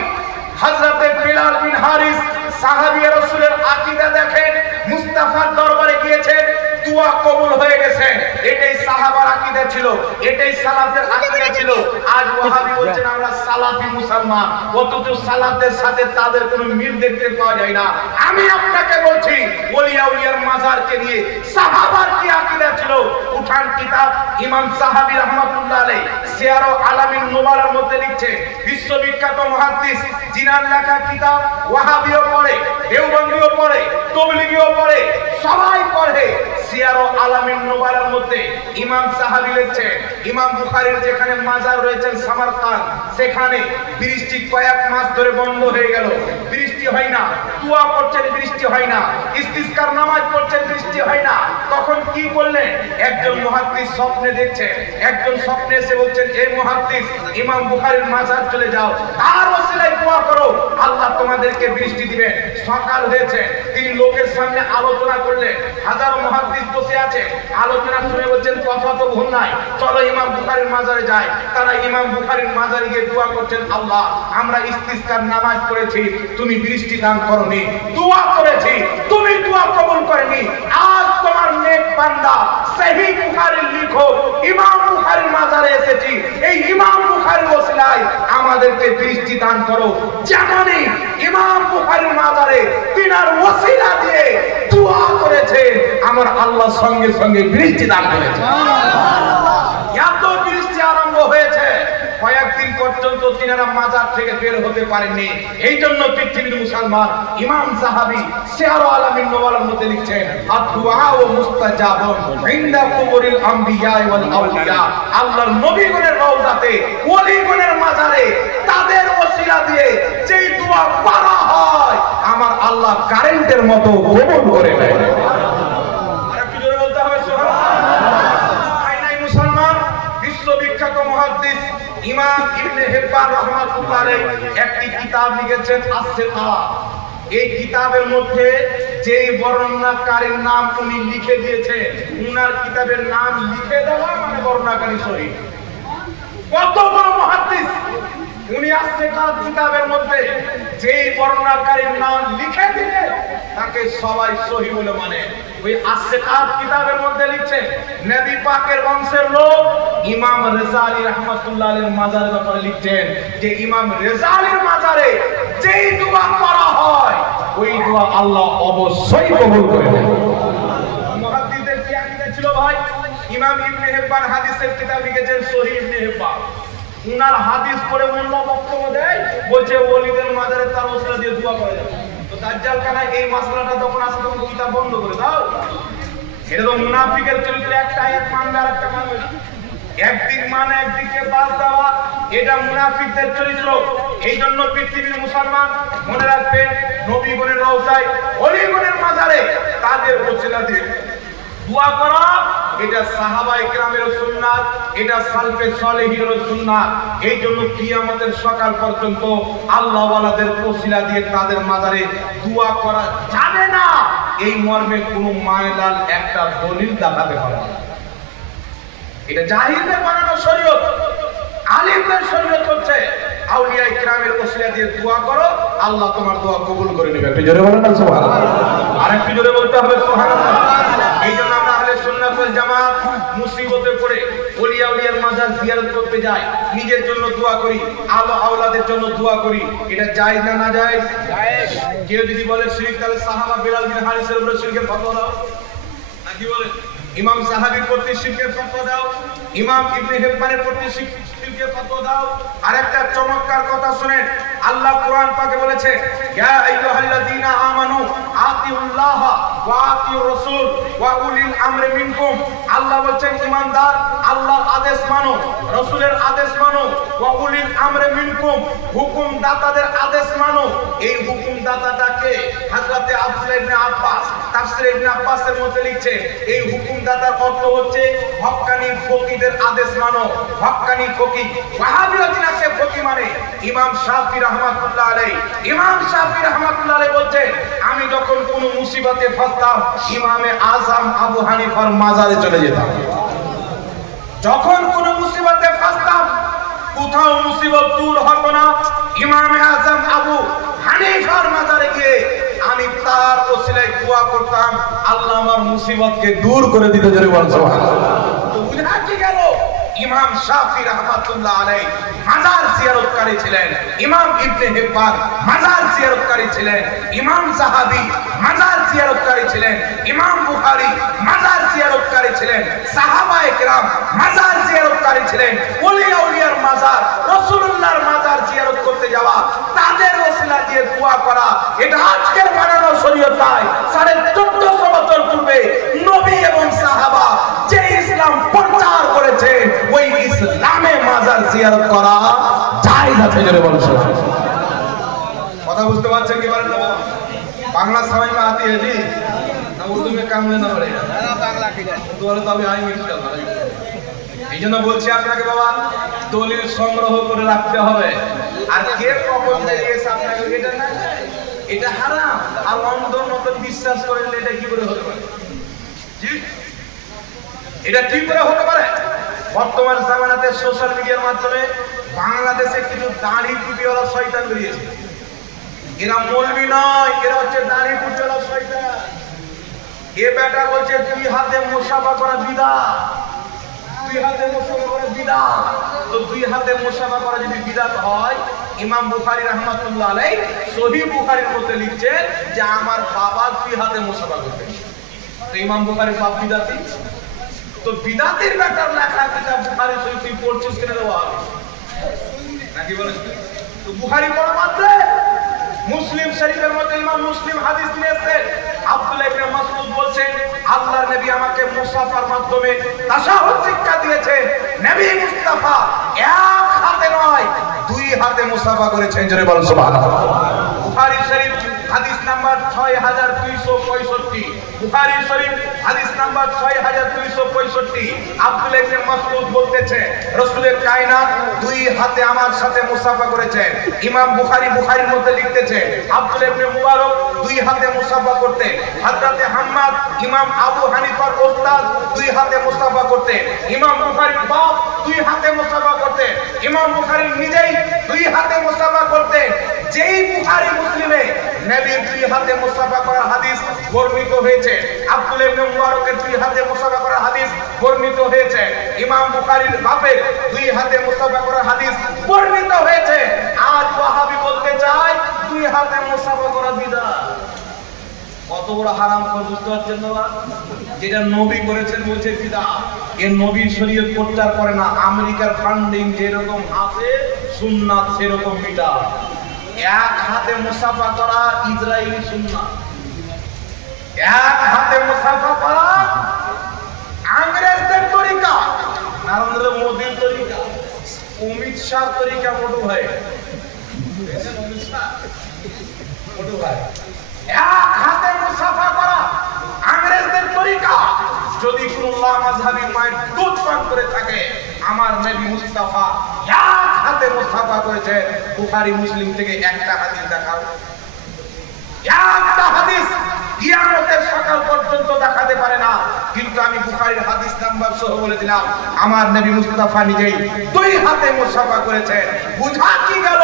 হযরতে বিলাল বিন হারিস সাহাবী রাসূলের আকীদা দেখেন, মুস্তাফার দরবারে গিয়েছেন, দোয়া কবুল হয়ে গেছে। এটাই সাহাবার আকীদা ছিল, এটাই সালাফের আকীদা ছিল। আজ ওয়াহাবি বলছেন আমরা সালাফি মুসলমান, অথচ সালাফদের সাথে তাদের কোনো মিল দেখতে পাওয়া যায় না। আমি আপনাকে বলছি, ওলিয়া উলিয়ার মাজারকে নিয়ে সাহাবার কি আকীদা ছিল। উঠান কিতাব ইমাম সাহাবী রাহমাতুল্লাহ আলাইহি সিয়ার ও আলামিন নুবালার মধ্যে লিখছে, বিশ্ববিখ্যাত মুহাদ্দিস জিনার লেখা কিতাব ওয়াহাবিও পড়ে, দেওবন্দিও পড়ে, তাবলীগীও পড়ে, সবাই পড়ে। সিয়ার ও আলামিন নুবালার মধ্যে ইমাম সাহাবী লিখছে, ইমাম বুখারীর যেখানে মাজার রয়েছে সামারকান্দ, সেখানে বৃষ্টি কয়েক মাস ধরে বন্ধ হয়ে গেল, বৃষ্টি হয় না। দোয়া করছেন, বৃষ্টি হয় না। ইস্তিসকার নামাজ পড়ছেন, বৃষ্টি হয় না। তখন কি করলেন? একজন মুহাদ্দিস স্বপ্নে দেখছে, একজন স্বপ্নে এসে বলছেন, এই মুহাদ্দিস ইমাম বুখারীর মাজার চলে যাও, তার ওসিলায় দোয়া করো, আল্লাহ তোমাদেরকে বৃষ্টি দিবেন। সকাল হয়েছে, তিনি লোকের সামনে আলোচনা করলেন, হাজারো মুহাদ্দিস বসে আছে, আলোচনা শুনে বলছেন কথা তো ভুল নাই, চলো ইমাম বুখারীর মাজারে যাই। তারা ইমাম বুখারীর মাজারে গিয়ে দোয়া করছেন, আল্লাহ আমরা ইস্তিসকার নামাজ পড়েছি, তুমি বৃষ্টি দান করনি, দোয়া করেছি, তুমি দোয়া কবুল করনি। আজ তোমার নেক বান্দা সহিহ বুখারীর লেখক ইমাম বুখারীর মাজারে এসেছি, এই ইমাম বুখারীর ওসিলায় আমাদেরকে বৃষ্টি দান করো। যেমনই ইমাম বুখারীর মাজারে তিনার ওসিলা দিয়ে দোয়া করেছে, আমার আল্লাহ সঙ্গে সঙ্গে বৃষ্টি দান করেছে। এত বৃষ্টি আরম্ভ হয়েছে, কয়েকদিন পর্যন্ত তিনারা মাজার থেকে বের হতে পারেননি। এই জন্য পৃথিবীর মুসলমান ইমাম সাহাবী সিয়ার আলামিন নুবালার মধ্যে লিখছেন, আদ-দুআ ও মুস্তাজাবুন ইনদা কুবুরিল আমবিয়া ওয়াল আউলিয়া। আল্লাহর নবীগণের রওজাতে, ওলিগণের মাজারে তাদের ওসিলা দিয়ে যেই দোয়া করা হয়, আমার আল্লাহ কারেন্টের মতো কবুল করে নেয়। আর কি জোরে বলতে হবে সুবহানাল্লাহ। আইনাই মুসলমান, বিশ্ববিখ্যাত মুহাদ্দিস ইমাম ইবনে হিব্বান রাহমাতুল্লাহ আলাইহি একটি কিতাব লিখেছেন আস-সিকা। এই কিতাবের মধ্যে যে বর্ণনাকারীর নাম উনি লিখে দিয়েছেন, উনার কিতাবের নাম লিখে দেওয়া মানে বর্ণনাকারী সহিহ। কত বড় মুহাদ্দিস! উনি আস-সিকা কিতাবের মধ্যে যে বর্ণনাকারীর নাম লিখে দিলে তাকে সবাই সহিহ বলে মানে। ওই আস-সিকা কিতাবের মধ্যে লিখছেন, নবী পাকের বংশের লোক ইমাম রেজালি রাহমাতুল্লাহ আলাইহির মাজারের ব্যাপারে লিখছেন যে ইমাম রেজালির মাজারে যেই দোয়া করা হয়, ওই দোয়া আল্লাহ অবশ্যই কবুল করে নেন। মুহাদ্দিসদের কি আকীদা ছিল ভাই? ইমাম ইবনে হিব্বান হাদিসের কিতাব লিখেছেন সহিহ ইবনে হিব্বান। উনার হাদিস পড়ে মোল্লা বক্তব্য দেয়, বলছে ওলিদের মাজারে তার ওসিলা দিয়ে দোয়া করা যাবে। তো দাজ্জাল কানা এই মাসলাটা যখন আসে তখন কিতাব বন্ধ করে দাও। এটা তো মুনাফিকের চরিত্রে, একটা আয়াত মানবে আর একটা মানবে না, একদিক মানে একদিকে বাদ দেওয়া, এটা মুনাফিকদের চরিত্র। এই জন্য পৃথিবীর মুসলমান মনে রাখবেন, নবীগণের রওজায়, ওলিগণের মাজারে তাদের ওসিলা দিয়ে দোয়া করা, এটা সাহাবায়ে কেরামের সুন্নাত, এটা সালফে সালেহিনের সুন্নাত। এই জন্য কিয়ামতের সকাল পর্যন্ত আল্লাহ ওয়ালাদের ওসিলা দিয়ে তাদের মাজারে দোয়া করা যাবে না, এই মর্মে কোনো মায়লাল একটা দলিল দেখাতে পারে। এটা জাহিলদের বানানো শরীয়ত, আলিমদের শরীয়ত হচ্ছে আউলিয়ায়ে কেরামের ওসিলা দিয়ে দোয়া করো, আল্লাহ তোমার দোয়া কবুল করে নেবে। একটু জোরে বলেন না সুবহানাল্লাহ। আরেকটু জোরে বলতে হবে সুবহানাল্লাহ। এই জন্য আমরা আহলে সুন্নাত ওয়াল জামাত মুসিবতে পড়ে ওলিয়া উলিয়ার মাজার জিয়ারত করতে যাই, নিজের জন্য দোয়া করি, আলো আওলাদের জন্য দোয়া করি। এটা জায়েজ না না জায়েজ? জায়েজ। কেউ যদি বলে শিরক, তাহলে সাহাবা বিলাল বিন হারিসের উপরে শিরকের ফতোয়া দাও, নাকি বলেন? ইমাম সাহাবীর প্রতি শিরকের ফতোয়া দাও, ইমাম ইবনে হিব্বানের প্রতি শিরকের ফতোয়া দাও। আরেকটা চমৎকার কথা শুনেন, আল্লাহ কোরআন পাকে বলেছে ইয়া আইয়ুহাল্লাযীনা আমানু আতিউল্লাহ ওয়া আতিউর রাসূল ওয়া উলিল আমরি মিনকুম। আল্লাহ বলেন ঈমানদার আল্লাহর আদেশ মানো, রাসূলের আদেশ মানো, ওয়া উলিল আমরি মিনকুম, হুকুমদাতাদের আদেশ মানো। এই হুকুমদাতাটাকে হযরতে আব্দুল্লাহ ইবনে আব্বাস তাফসীর ইবনে আব্বাসের মধ্যে লিখছে এই হুকুমদাতার অর্থ হচ্ছে হক্কানি ফকিহদের আদেশ মানো। হক্কানি ফকিহ ওয়াহাবীরা যিনাকে ফকিহ মানে ইমাম শাফি রাহমাতুল্লাহ আলাইহি। ইমাম শাফি রাহমাতুল্লাহ আলাইহি বলছেন আমি যখন কোনো মুসিবতে ফাঁসতাম ইমামে আযম আবু হানিফার মাজারে চলে যেতাম। যখন কোনো মুসিবতে ফাঁসতাম, কোথাও মুসিবত দূর হতো না, ইমামে আযম আবু হানিফার মাজারে গিয়ে আমি তার ওসিলায় দোয়া করতাম আল্লাহ আমার মুসিবতকে দূর করে দিতে। জোরে বল সুবহানাল্লাহ। তো বুঝা কি গেল ইমাম শাফি রাহমাতুল্লাহ আলাইহি মাজার জিয়ারতকারী ছিলেন, ইমাম ইবনে হিব্বান মাজার জিয়ারতকারী ছিলেন, ইমাম সাহাবী মাজার জিয়ারতকারী ছিলেন, ইমাম বুখারী মাজার জিয়ারতকারী ছিলেন, সাহাবায়ে কেরাম মাজার জিয়ারতকারী ছিলেন। ওলিয়া উলিয়ার মাজার, রাসূলুল্লাহর মাজার জিয়ারত করতে যাওয়া, তাদের ওসিলা দিয়ে দোয়া করা, এটা আজকের বানানো শরীয়ত নয়। 1450 বছর পূর্বে নবী এবং সাহাবা যে ইসলাম প্রচার করেছে ওই ইসলামে মাজার জিয়ারত করা জায়েজ আছে। জোরে বলুন সুবহানাল্লাহ। কথা বুঝতে পারছেন কি বলেন? বাংলা সময় में आती है जी ना उर्दू में काम लेना पड़ेगा ना बांग्ला की उर्दू वाले तो अभी आएंगे इंशाल्लाह। এই জন্য বলছি আপনাকে বাবা দলিল সংগ্রহ করে রাখতে হবে। আর কে কখন দিয়েছে আপনাকে এটা না, এটা হারাম। আর অন্ধর মতো বিশ্বাস করেন এটা কি করে হতে পারে? জি এটা কি করে হতে পারে? বর্তমান জামানাতে সোশ্যাল মিডিয়ার মাধ্যমে বাংলাদেশে কিছু দাড়ি টুপিওয়ালা শয়তান বেরিয়েছে। এরা মৌলবি নয়, এরা হচ্ছে দাড়ি টুপিওয়ালা শয়তান। এ বেটা বলছে দুই হাতে মুসাফা করা বিদআত, দুই হাতে মুসাফা করা বিদআত। তো দুই হাতে মুসাফা করা যদি বিদআত হয়, ইমাম বুখারী রাহমাতুল্লাহ আলাইহি সহিহ বুখারীর মধ্যে লিখছেন যে আমার বাবা দুই হাতে মুসাফা করতেন। তো ইমাম বুখারীর বাপ বিদআতি, তো বিদআতের ব্যাপার লেখা কিতাব বুখারী শরীফ তুই পড়ছিস কেন রে বাবা? নাকি বলেন? তো বুখারী পড়া মাত্রে মুসলিম শরীফের মধ্যে ইমাম মুসলিম হাদিস নিয়েছেন, আব্দুল্লাহ ইবনে মাসউদ বলছেন আল্লাহর নবী আমাকে মুসাফার মাধ্যমে তাশাহুদ শিক্ষা দিয়েছেন। নবী মুস্তাফা এক হাতে নয় দুই হাতে মুসাফা করেছেন। জোরে বল সুবহানাল্লাহ। বুখারী শরীফ হাদিস নাম্বার 6265, বুখারী শরীফ হাদিস নাম্বার 6265। আব্দুল্লাহ ইবনে মাসউদ বলতেছে রাসূলের কায়নাত দুই হাতে আমার সাথে মুসাফা করেছেন। ইমাম বুখারীর মধ্যে লিখতেছে আব্দুল্লাহ ইবনে মুবারক দুই হাতে মুসাফা করতেন। হযরতে হাম্মাদ ইমাম আবু হানিফার ওস্তাদ দুই হাতে মুসাফা করতেন। ইমাম বুখারীর বাপ দুই হাতে মুসাফা করতেন। ইমাম বুখারী নিজেই দুই হাতে মুসাফা করতেন। যেই বুখারী মুসলিমে নবীর দুই হাতে মুসাফা করার হাদিস বর্ণিত হয়েছে, আব্দুল্লাহ ইবনে মুবারকের দুই হাতে মুসাফা করার হাদিস বর্ণিত হয়েছে, ইমাম বুখারীর বাপের দুই হাতে মুসাফা করার হাদিস বর্ণিত হয়েছে। আজ ওয়াহাবি বলতে চায় দুই হাতে মুসাফা করা বিদআত। কত বড় হারাম করে বুঝতে পারছেন না? যেটা নবী করেছেন বলছে বিদআত। এর নবীর শরীয়ত প্রচার করে না। আমেরিকার ফান্ডিং যেরকম আছে সুন্নাত সেরকম বিদআত। এক হাতে মুসাফা করা ইসরাইলি সুন্নাত, এক হাতে মুসাফা করা ইংরেজদের তরিকা, নরেন্দ্র মোদীর তরিকা, অমিত শাহর তরিকা। মোটু ভাই এক হাতে মুসাফা করা ইংরেজদের তরিকা। যদি কোন মাযহাবী মায়ের দুধ পান করে থাকে, আমার নবী মুস্তাফা এক হাতে মুসাফা করেছে। বুখারী মুসলিম থেকে একটা হাদিস দেখাও, একটা হাদিস কিয়ামতের সকাল পর্যন্ত দেখাতে পারে না। কিন্তু আমি বুখারীর হাদিস নাম্বার সহ বলে দিলাম আমার নবী মুস্তাফা নিজেই দুই হাতে মুসাফা করেছেন। বুঝা কি গেল?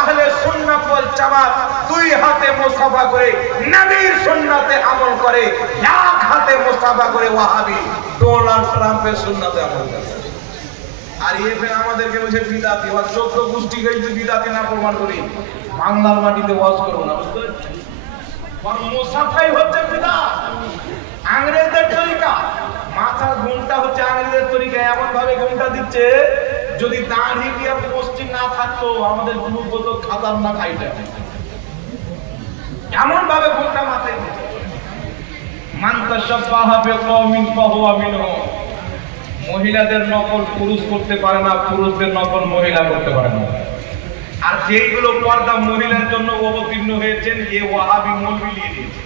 আহলে সুন্নাত ওয়াল জামাত দুই হাতে মুসাফা করে নবীর সুন্নাতে আমল করে, এক হাতে মুসাফা করে ওয়াহাবি ডোনাল্ড ট্রাম্পের সুন্নাতে আমল করে। আর এই ফের আমাদেরকে বলছে বিদআতি। ওর 14 গোষ্ঠী গেছে বিদআতি না প্রমাণ করি বাংলার মাটিতে ওয়াজ করব না। বুঝতে মুসাফাই হচ্ছে বিদআত, ইংরেজদের তরিকা। মাথার ঘুমটা হচ্ছে আঙুলের তরিকায় এমন ভাবে ঘুমটা দিচ্ছে, যদি দাঁড়ি দিয়ে পশ্চিম না থাকতো আমাদের যুবক বলতো খাতার না খাইটা, এমন ভাবে ঘুমটা মাথায় দিচ্ছে। মান তাশাব্বাহা বিকওমিন ফাহুয়া মিনহুম। মহিলাদের নকল পুরুষ করতে পারে না, পুরুষদের নকল মহিলা করতে পারে না। আর যেইগুলো পর্দা মহিলার জন্য অবতীর্ণ হয়েছেন, এ ওয়াহাবি মৌলবি নিয়ে দিয়েছে।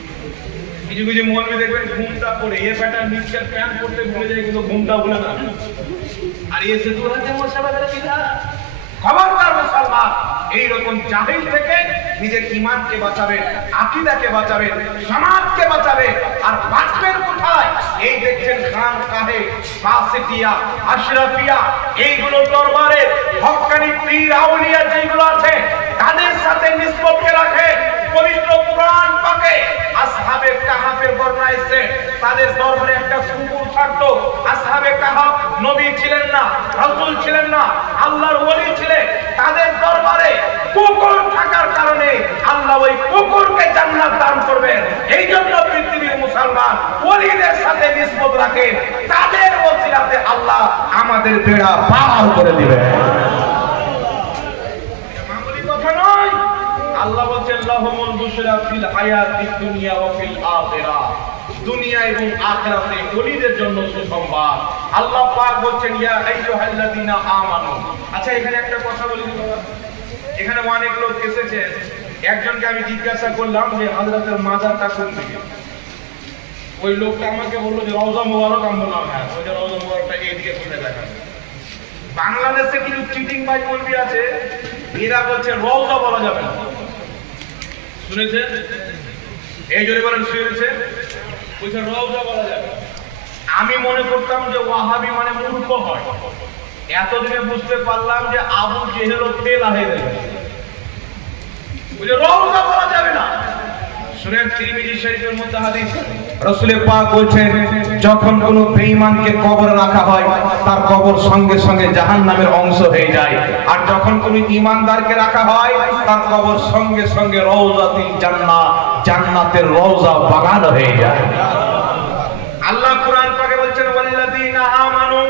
কিছু কিছু মৌলবি দেখবেন ঘুমটা পড়ে এ প্যাটার নিচের প্যান্ট পড়তে ভুলে যায়, কিন্তু ঘুমটা ভুলে না। আর এসে তোরা যেমন সাবাদের বিধা খবরদার মুসলমান, এইরকম জাহিল থেকে নিজের ঈমানকে বাঁচাবেন, আকীদাকে বাঁচাবেন, সমাজকে বাঁচাবেন। আর বাঁচবেন কোথায়? এই দেখছেন খান কাহে, বাসিতিয়া, আশরাফিয়া, এইগুলো দরবারে হক্কানি পীর আউলিয়া যেগুলো আছে তাদের সাথে নিসবতকে রাখে। পবিত্র কুরআন পাকে আসহাবে কাহাফের বর্ণনা এসেছে, তাদের দরবারে একটা কুকুর থাকতো। আসহাবে কাহাফ নবী ছিলেন না, রাসূল ছিলেন না, আল্লাহর ওলি ছিলেন। তাদের দরবারে কুকুর থাকার কারণে আল্লাহ ওই কুকুরকে জান্নাত দান করবেন। এই জন্য পৃথিবীর মুসলমান ওলিদের সাথে নিসবত রাখে, তাদের ওসিলাতে আল্লাহ আমাদের বেড়া পার করে দিবেন। মামুলি কথা নয়। আল্লাহ বলেন লাহুমুল বুশরা ফিল হায়াতিদ দুনিয়া ওয়া ফিল আখিরাহ। দুনিয়া এবং আখিরাতে ওলিদের জন্য সুসংবাদ। আল্লাহ পাক বলেন ইয়া আইয়ুহাল্লাযিনা আমানু। আচ্ছা, এখানে একটা কথা বলি বাবা, এখানে অনেক লোক এসেছে। একজনকে আমি জিজ্ঞাসা করলাম যে হযরতের মাজারটা কোন দিকে। ওই লোকটা আমাকে বলল যে রওজা মুবারক। আমি বললাম হ্যাঁ, ওই যে রওজা মুবারকটা এইদিকে ঘুরে দেখা। বাংলাদেশে কিছু চিটিং বাজ মৌলবি আছে, এরা বলছে রওজা বলা যাবে না। শুনেছেন? এই জোরে বলেন শুনেছেন? বলছে রওজা বলা যাবে। আমি মনে করতাম যে ওয়াহাবি মানে মূর্খ হয়। এতদিনে বুঝতে পারলাম যে আবু জেহেলও ফেলা হয়ে গেল। বলছে রওজা বলা যাবে না। শুনেন তিরমিজি শরীফের মধ্যে হাদিস, রাসূল পাক বলেন যখন কোনো বেঈমানকে কবরে রাখা হয় তার কবর সঙ্গে সঙ্গে জাহান্নামের অংশ হয়ে যায়। আর যখন কোনো ঈমানদারকে রাখা হয় তার কবর সঙ্গে সঙ্গে রওজাতুল জান্নাহ, জান্নাতের রওজা বাগান হয়ে যায়। আল্লাহ কুরআন পাকে বলেন ওয়াল্লাযীনা আমানু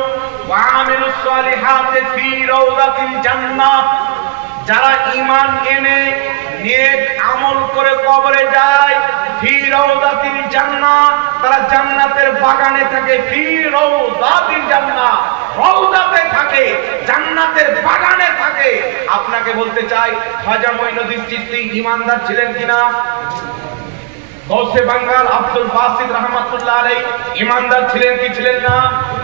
ওয়া আমিলুস সালিহাতি ফি রাওজাতিল জান্নাহ। যারা ঈমান এনে নেক আমল করে কবরে যায়, ফি রাওজাতিল জান্নাহ, তারা জান্নাতের বাগানে থাকে। ফি রাওজাতিল জান্নাহ, রওজাতে থাকে, জান্নাতের বাগানে থাকে। আপনাকে বলতে চাই খাজা মঈনুদ্দিন চিশতি ঈমানদার ছিলেন কিনা? গৌসে বাঙ্গাল আব্দুল বাসিত রাহমাতুল্লাহ আলাইহি ঈমানদার ছিলেন কি ছিলেন না?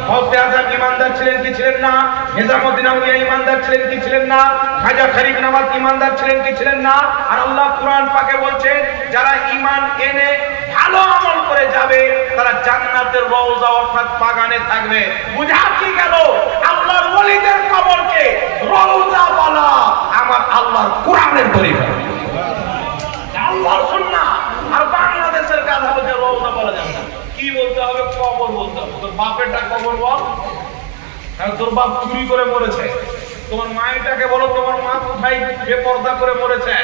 গৌসে আজম ঈমানদার ছিলেন কি ছিলেন না? নিজামউদ্দিন আউলিয়া ঈমানদার ছিলেন কি ছিলেন না? খাজা ফরিদ নওয়াজ ঈমানদার ছিলেন কি ছিলেন না? আর আল্লাহ কুরআন পাকে বলছেন যারা ঈমান এনে ভালো আমল করে যাবে তারা জান্নাতের রওজা অর্থাৎ বাগানে থাকবে। বুঝা কি গেল? আল্লাহর ওলিদের কবরকে রওজা বলা আমার আল্লাহর কুরআনের তরিকা, আল্লাহর সুন্নাহ। আর বাংলাদেশের কথা বলতে রওজা বলা যাবে না। কি বলতে হবে? কবর বলতে হবে। তোর বাপেরটা কবর বল, কারণ তোর বাপ চুরি করে মরেছে। তোমার মায়েরটাকে বলো তোমার মা কোথায় বেপরদা করে মরেছে।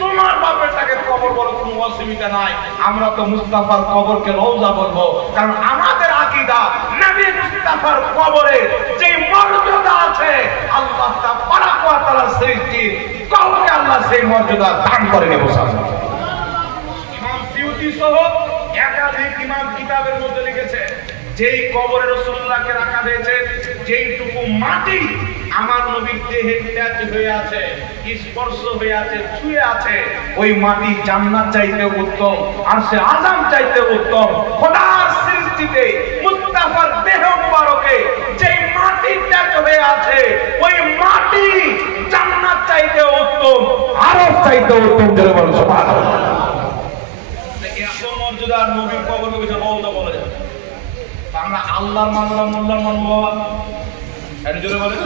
তোমার বাপেরটাকে কবর বলো, কোনো অসুবিধা নাই। আমরা তো মুস্তাফার কবরকে রওজা বলবো, কারণ আমাদের আকীদা নবী মুস্তাফার কবরে যে মর্যাদা আছে আল্লাহ তাবারক ওয়া তাআলার সৃষ্টি কবরে আল্লাহ সেই মর্যাদা দান করে নেব। সহ একাধিক ইমাম কিতাবের মধ্যে লিখেছে যেই কবরে রাসূলুল্লাহকে রাখা হয়েছে, যেইটুকু মাটি আমার নবীর দেহে টাচ হয়ে আছে, স্পর্শ হয়ে আছে, ছুঁয়ে আছে, ওই মাটি জান্নাত চাইতে উত্তম, আরশে আযম চাইতে উত্তম। খোদার সৃষ্টিতে মুস্তাফার দেহ মুবারকে যেই মাটি টাচ হয়ে আছে, ওই মাটি জান্নাত চাইতে উত্তম, আরশ চাইতে উত্তম। জোরে বলুন সুবহানাল্লাহ। মর্যাদার নবীর কবরকে কিছু রওজা বলা যাবে। আমরা আল্লাহর মানলাম, মোল্লার মানবো বাবা? একটু জোরে বলেন।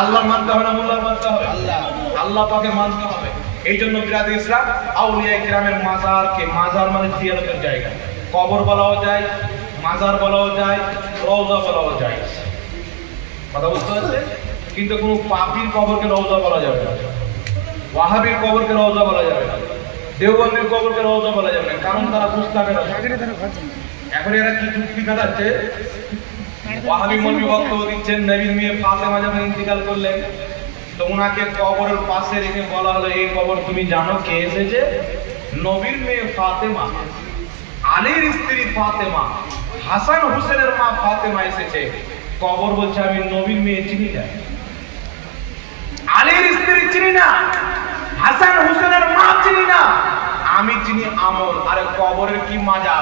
আল্লাহর মানতে হবে না মোল্লার মানতে হবে? আল্লাহ পাকে মানতে হবে। এই জন্য বিরাদ ইসলাম আউলিয়া কিরামের মাজারকে, মাজার মানে জিয়ারতের জায়গা, কবর বলাও যায়, মাজার বলাও যায়, রওজা বলাও যায়। কথা বুঝতে পারছেন? কিন্তু কোনো পাপীর কবরকে রওজা বলা যাবে না, ওয়াহাবীর কবরকে রওজা বলা যাবে না, দেওবন্দির কবরকে রওজা বলা যাবে না, কারণ তারা মুস্তাফের এখন এরা কি যুক্তি কাটাচ্ছে? ওয়াহাবি মৌলবি বক্তব্য দিচ্ছেন নবীর মেয়ে ফাতেমা যখন ইন্তিকাল করলেন তো ওনাকে কবরের পাশে রেখে বলা হলো, এই কবর তুমি জানো কে এসেছে? নবীর মেয়ে ফাতেমা, আলীর স্ত্রী ফাতেমা, হাসান হোসেনের মা ফাতেমা এসেছে। কবর বলছে আমি নবীর মেয়ে চিনি না, আলীর স্ত্রী চিনি না, হাসান হোসেনের মা চিনি না, আমি চিনি আমল। আরে কবরের কি মজা!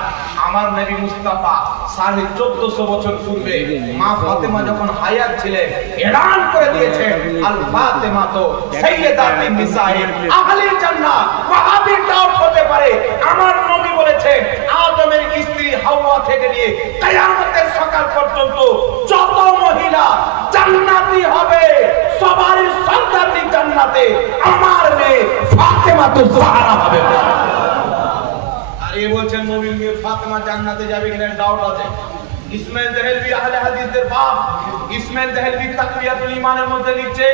আমার নবী মুস্তাফা 1450 বছর পূর্বে মা ফাতেমা যখন হায়াত ছিলেন এলান করে দিয়েছেন, আল ফাতেমা তো সাইয়্যিদাতুন নিসাইল আহলিল জান্নাহ। ওয়াহাবীর ডাউট হতে পারে, আমার নবী বলেছে আদমের স্ত্রী হাওয়া থেকে নিয়ে কিয়ামতের সকাল পর্যন্ত যত মহিলা জান্নাতি হবে সবারই সরদারনি জান্নাতে, আমার মেয়ে ফাতেমা তো জাহরা হবে। আর এই বলছেন নবীর মেয়ে ফাতেমা জান্নাতে যাবে কিনা ডাউট আছে। ইসমাইল দেহলভি আহলে হাদিসদের বাপ ইসমাইল দেহলভি তাকওয়াতুল ঈমানের মধ্যে লিখছে,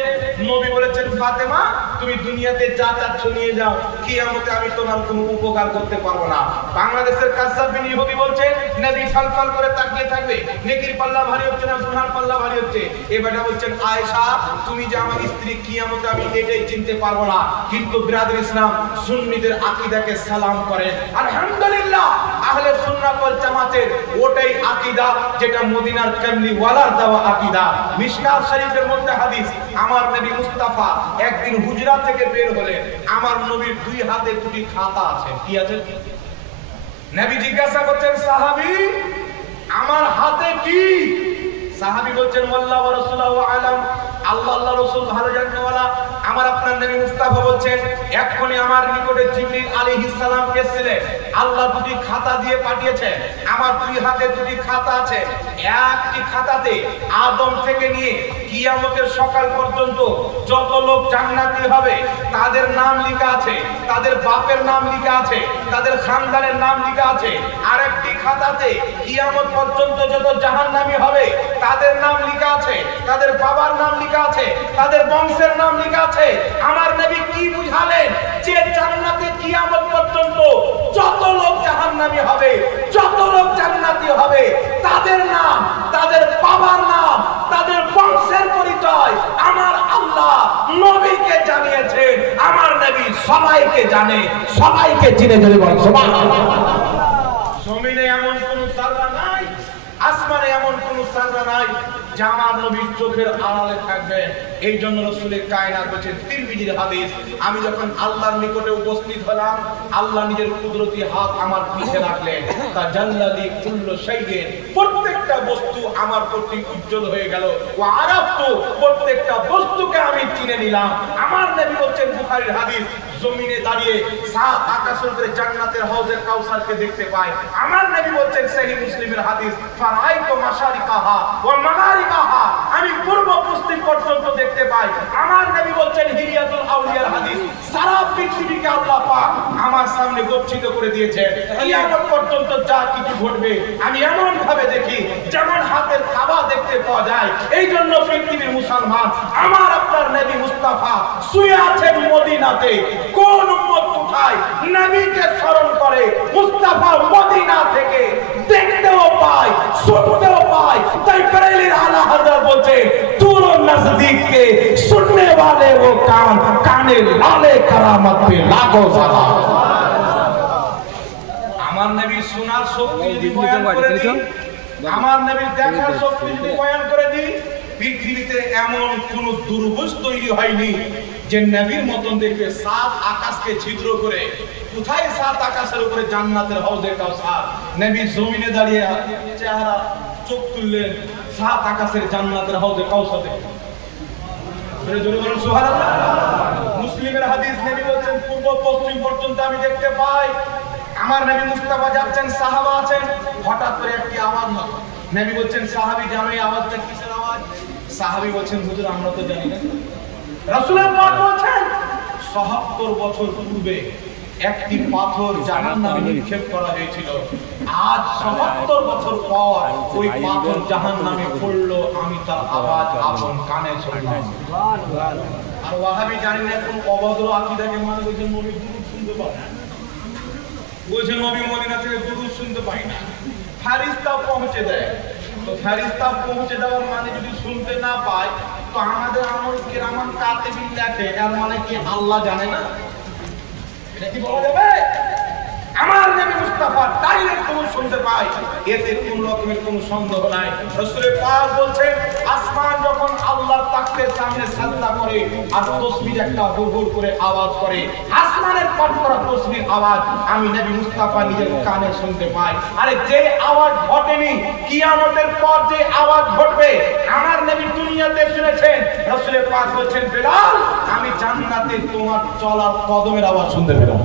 নবী বলেছেন ফাতেমা তুমি দুনিয়াতে যা চাচ্ছ নিয়ে যাও, কিয়ামতে আমি তোমার কোনো উপকার করতে পারবো না। বাংলাদেশের কাযযাব বিন ইহুদি বলছে নবী ফালফাল করে তাকিয়ে থাকবে, নেকির পাল্লা ভারী হচ্ছে না গুনার পাল্লা ভারী হচ্ছে। এই বেটা বলছেন আয়েশা তুমি যে আমার স্ত্রী, কিয়ামতে আমি এটাই চিনতে পারবো না। কিন্তু বিরাদর ইসলাম সুন্নিদের আকীদাকে সালাম করেন, আলহামদুলিল্লাহ আহলে সুন্নাত ওয়াল জামাতের ওটাই আকীদা যেটা মদিনার কামলি ওয়ালার দেওয়া আকীদা। মিশকাত শরীফের মধ্যে হাদিস, আমার নবী মুস্তাফা একদিন হুজরা থেকে বের হলেন, আমার নবীর দুই হাতে দুটি খাতা আছে। কি আছে? নবী জিজ্ঞাসা করছেন সাহাবী আমার হাতে কি? সাহাবী বলছেন আল্লাহু ওয়া রাসূলুহু আলাম, আল্লাহ আল্লাহ রাসূল ভালো জানেনওয়ালা। আমার আপনার নবী মুস্তাফা বলছেন এক্ষুনি আমার নিকটে জিবরিল আলাইহিস সালাম এসেছিলেন, আল্লাহ দুটি খাতা দিয়ে পাঠিয়েছেন, আমার দুই হাতে দুটি খাতা আছে। একটি খাতাতে আদম থেকে নিয়ে কিয়ামতের সকাল পর্যন্ত যত লোক জান্নাতি হবে তাদের নাম লেখা আছে, তাদের বাপের নাম লেখা আছে, তাদের খানদানের নাম লেখা আছে। আরেকটি খাতাতে কিয়ামত পর্যন্ত যত জাহান্নামী হবে তাদের নাম লেখা আছে, তাদের বাবার নাম লেখা আছে, তাদের বংশের নাম লেখা আছে। আমার নবী কি বুঝালেন? যে জান্নাতে কিয়ামত পর্যন্ত যত লোক জাহান্নামী হবে, যত লোক জান্নাতি হবে তাদের নাম, তাদের বাবার নাম, তাদের বংশের পরিচয় আমার আল্লাহ নবীকে জানিয়েছেন। আমার নবী সবাইকে জানে, সবাইকে চিনে। যদি বলেন সুবহানাল্লাহ। জমিনে এমন কোন সাররা নাই, আসমানে এমন কোন সাররা নাই যা আমার নবীর চোখের আড়ালে থাকবে। এই জন্য রাসূলের কায়নাত বলেছেন তিরমিজির হাদিস, আমি যখন আল্লাহর নিকটে উপস্থিত হলাম আল্লাহ নিজের কুদরতি হাত আমার পিঠে রাখলেন, তাজাল্লালি কুল্লু শাইইন, প্রত্যেকটা বস্তু আমার প্রতি উজ্জ্বল হয়ে গেল। ওয়া আরাফতু, প্রত্যেকটা বস্তুকে আমি চিনে নিলাম। আমার নবী বলেছেন বুখারীর হাদিস, জমিনে দাঁড়িয়ে সাত আকাশের উপরে জান্নাতের হাউজে কাউসারকে দেখতে পাই। আমার নবী বলেছেন সহিহ মুসলিমের হাদিস, ফারাইতু মাশারিকাহা ওয়া মাগারিবাহা, আমি পূর্ব পশ্চিম পর্যন্ত দেখতে পাই। আমার নবী বলেছেন হিলিয়াতুল আউলিয়ার হাদিস, সারা পৃথিবীকে আল্লাহ পাক আমার সামনে গচ্ছিত করে দিয়েছেন। কিয়ামত পর্যন্ত যা কিছু ঘটবে আমি এমন ভাবে দেখি যেমন হাতের খাবা দেখতে পাওয়া যায়। এই জন্য পৃথিবীর মুসলমান আমার আপনার নবী মুস্তাফা শুয়ে আছেন মদিনাতে, কোন উম্মত উঠায় নবীকে স্মরণ করে মুস্তাফা মদিনা থেকে দেখতেও পায়, শুনতেও পায়। তাই বরেলির আলা হযরত বলছে दूर नजदीक के सुनने वाले वो कान, काने लाले करामत पे लाखों सलाम। আমার নবী শোনার শক্তি যদি বয়ান করে দিই, আমার নবী দেখার শক্তি যদি বয়ান করে দিই, পৃথিবীতে এমন কোন দুর্বস তৈরি হয়নি যে নবীর মতন দেখবে সাত আকাশকে ছিদ্র করে। কোথায় সাত আকাশের উপরে জান্নাতের হাউজে কাউসার, নবী জমিনে দাঁড়িয়ে চেহারা চোখ তুললেন সাত আকাশের জান্নাতের হাউজে কাউসার দেখলেন। জোরে বলুন সুবহানাল্লাহ। মুসলিমের হাদিস, নবী বলেছেন পূর্ব পশ্চিম পর্যন্ত আমি দেখতে পাই। আমার নবী মুস্তাফা যাচ্ছেন, সাহাবা আছেন, হঠাৎ করে একটি আওয়াজ হয়। নবী বলছেন সাহাবী জানো এই আওয়াজটা কিসের আওয়াজ? সাহাবী বলছেন হুজুর আমরা তো জানি না। রাসূলের পাক বলছেন ৭৭ বছর পূর্বে একটি পাথর জাহান্নামে নিক্ষেপ করা হয়েছিল। আজ ৭৭ বছর পর ওই পাথর জাহান্নামে পড়লো, আমি তার আওয়াজ আপন কানে শুনলাম। আর ওয়াহাবী জানি না কোন অভদ্র আকীদাকে মানে বলছেন নবী দুরূদ শুনতে পায় না, বলছেন নবী মদিনা থেকে দুরূদ শুনতে পায় না। ফেরেশতা পৌঁছে দেয়। তো ফেরেশতা পৌঁছে দেওয়ার মানে যদি শুনতে না পায়, তো আমাদের আমল কিরামান কাতিবিন লেখে, এর মানে কি আল্লাহ জানে না? এটা কি বলা যাবে? আমার নবী মুস্তাফা ডাইরেক্ট তুমি শুনতে পাই, এতে কোন রকমের কোনো সন্দেহ নাই। রাসূল পাক বলছেন, আসমান যখন আল্লাহর তাকতের সামনে সাজদা করে আর তাসবিহ একটা হুড় করে আওয়াজ করে, আসমানের পাঠ করা তাসবিহর আওয়াজ আমি নবী মুস্তাফা নিজের কানে শুনতে পাই। আরে যে আওয়াজ ঘটেনি, কিয়ামতের পর যে আওয়াজ ঘটবে আমার নবী দুনিয়াতে শুনেছেন। রাসূল পাক বলছেন, বেলাল আমি জান্নাতে তোমার চলার কদমের আওয়াজ শুনতে পেলাম।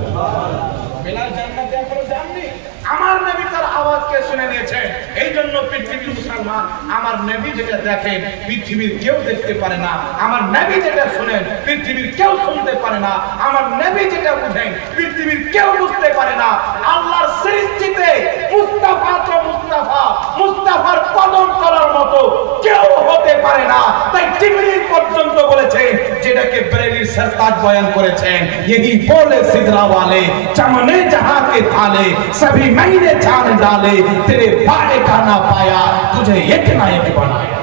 বেলাল জান্নাতে এখনো যাননি, আমার নবী তার আওয়াজকে শুনে নিয়েছেন। এই জন্য পৃথিবীর মুসলমান আমার নবী যেটা দেখেন পৃথিবীর কেউ দেখতে পারে না, আমার নবী যেটা শুনেন পৃথিবীর কেউ শুনতে পারে না, আমার নবী যেটা বুঝেন পৃথিবীর কেউ বুঝতে পারে না। আল্লাহর সৃষ্টিতে মুস্তাফা তো মুস্তাফা, মুস্তাফার কদম করার মতো কেউ হতে পারে না। তাই জিবরিল পর্যন্ত বলেছেন, যেটাকে বরেলির সরতাজ বয়ান করেছেন, यही बोले सिदरा वाले चमने जहां के थाले सभी मैंने जान डाले तेरे बारे का ना पाया तुझे एक ना एक बनाया।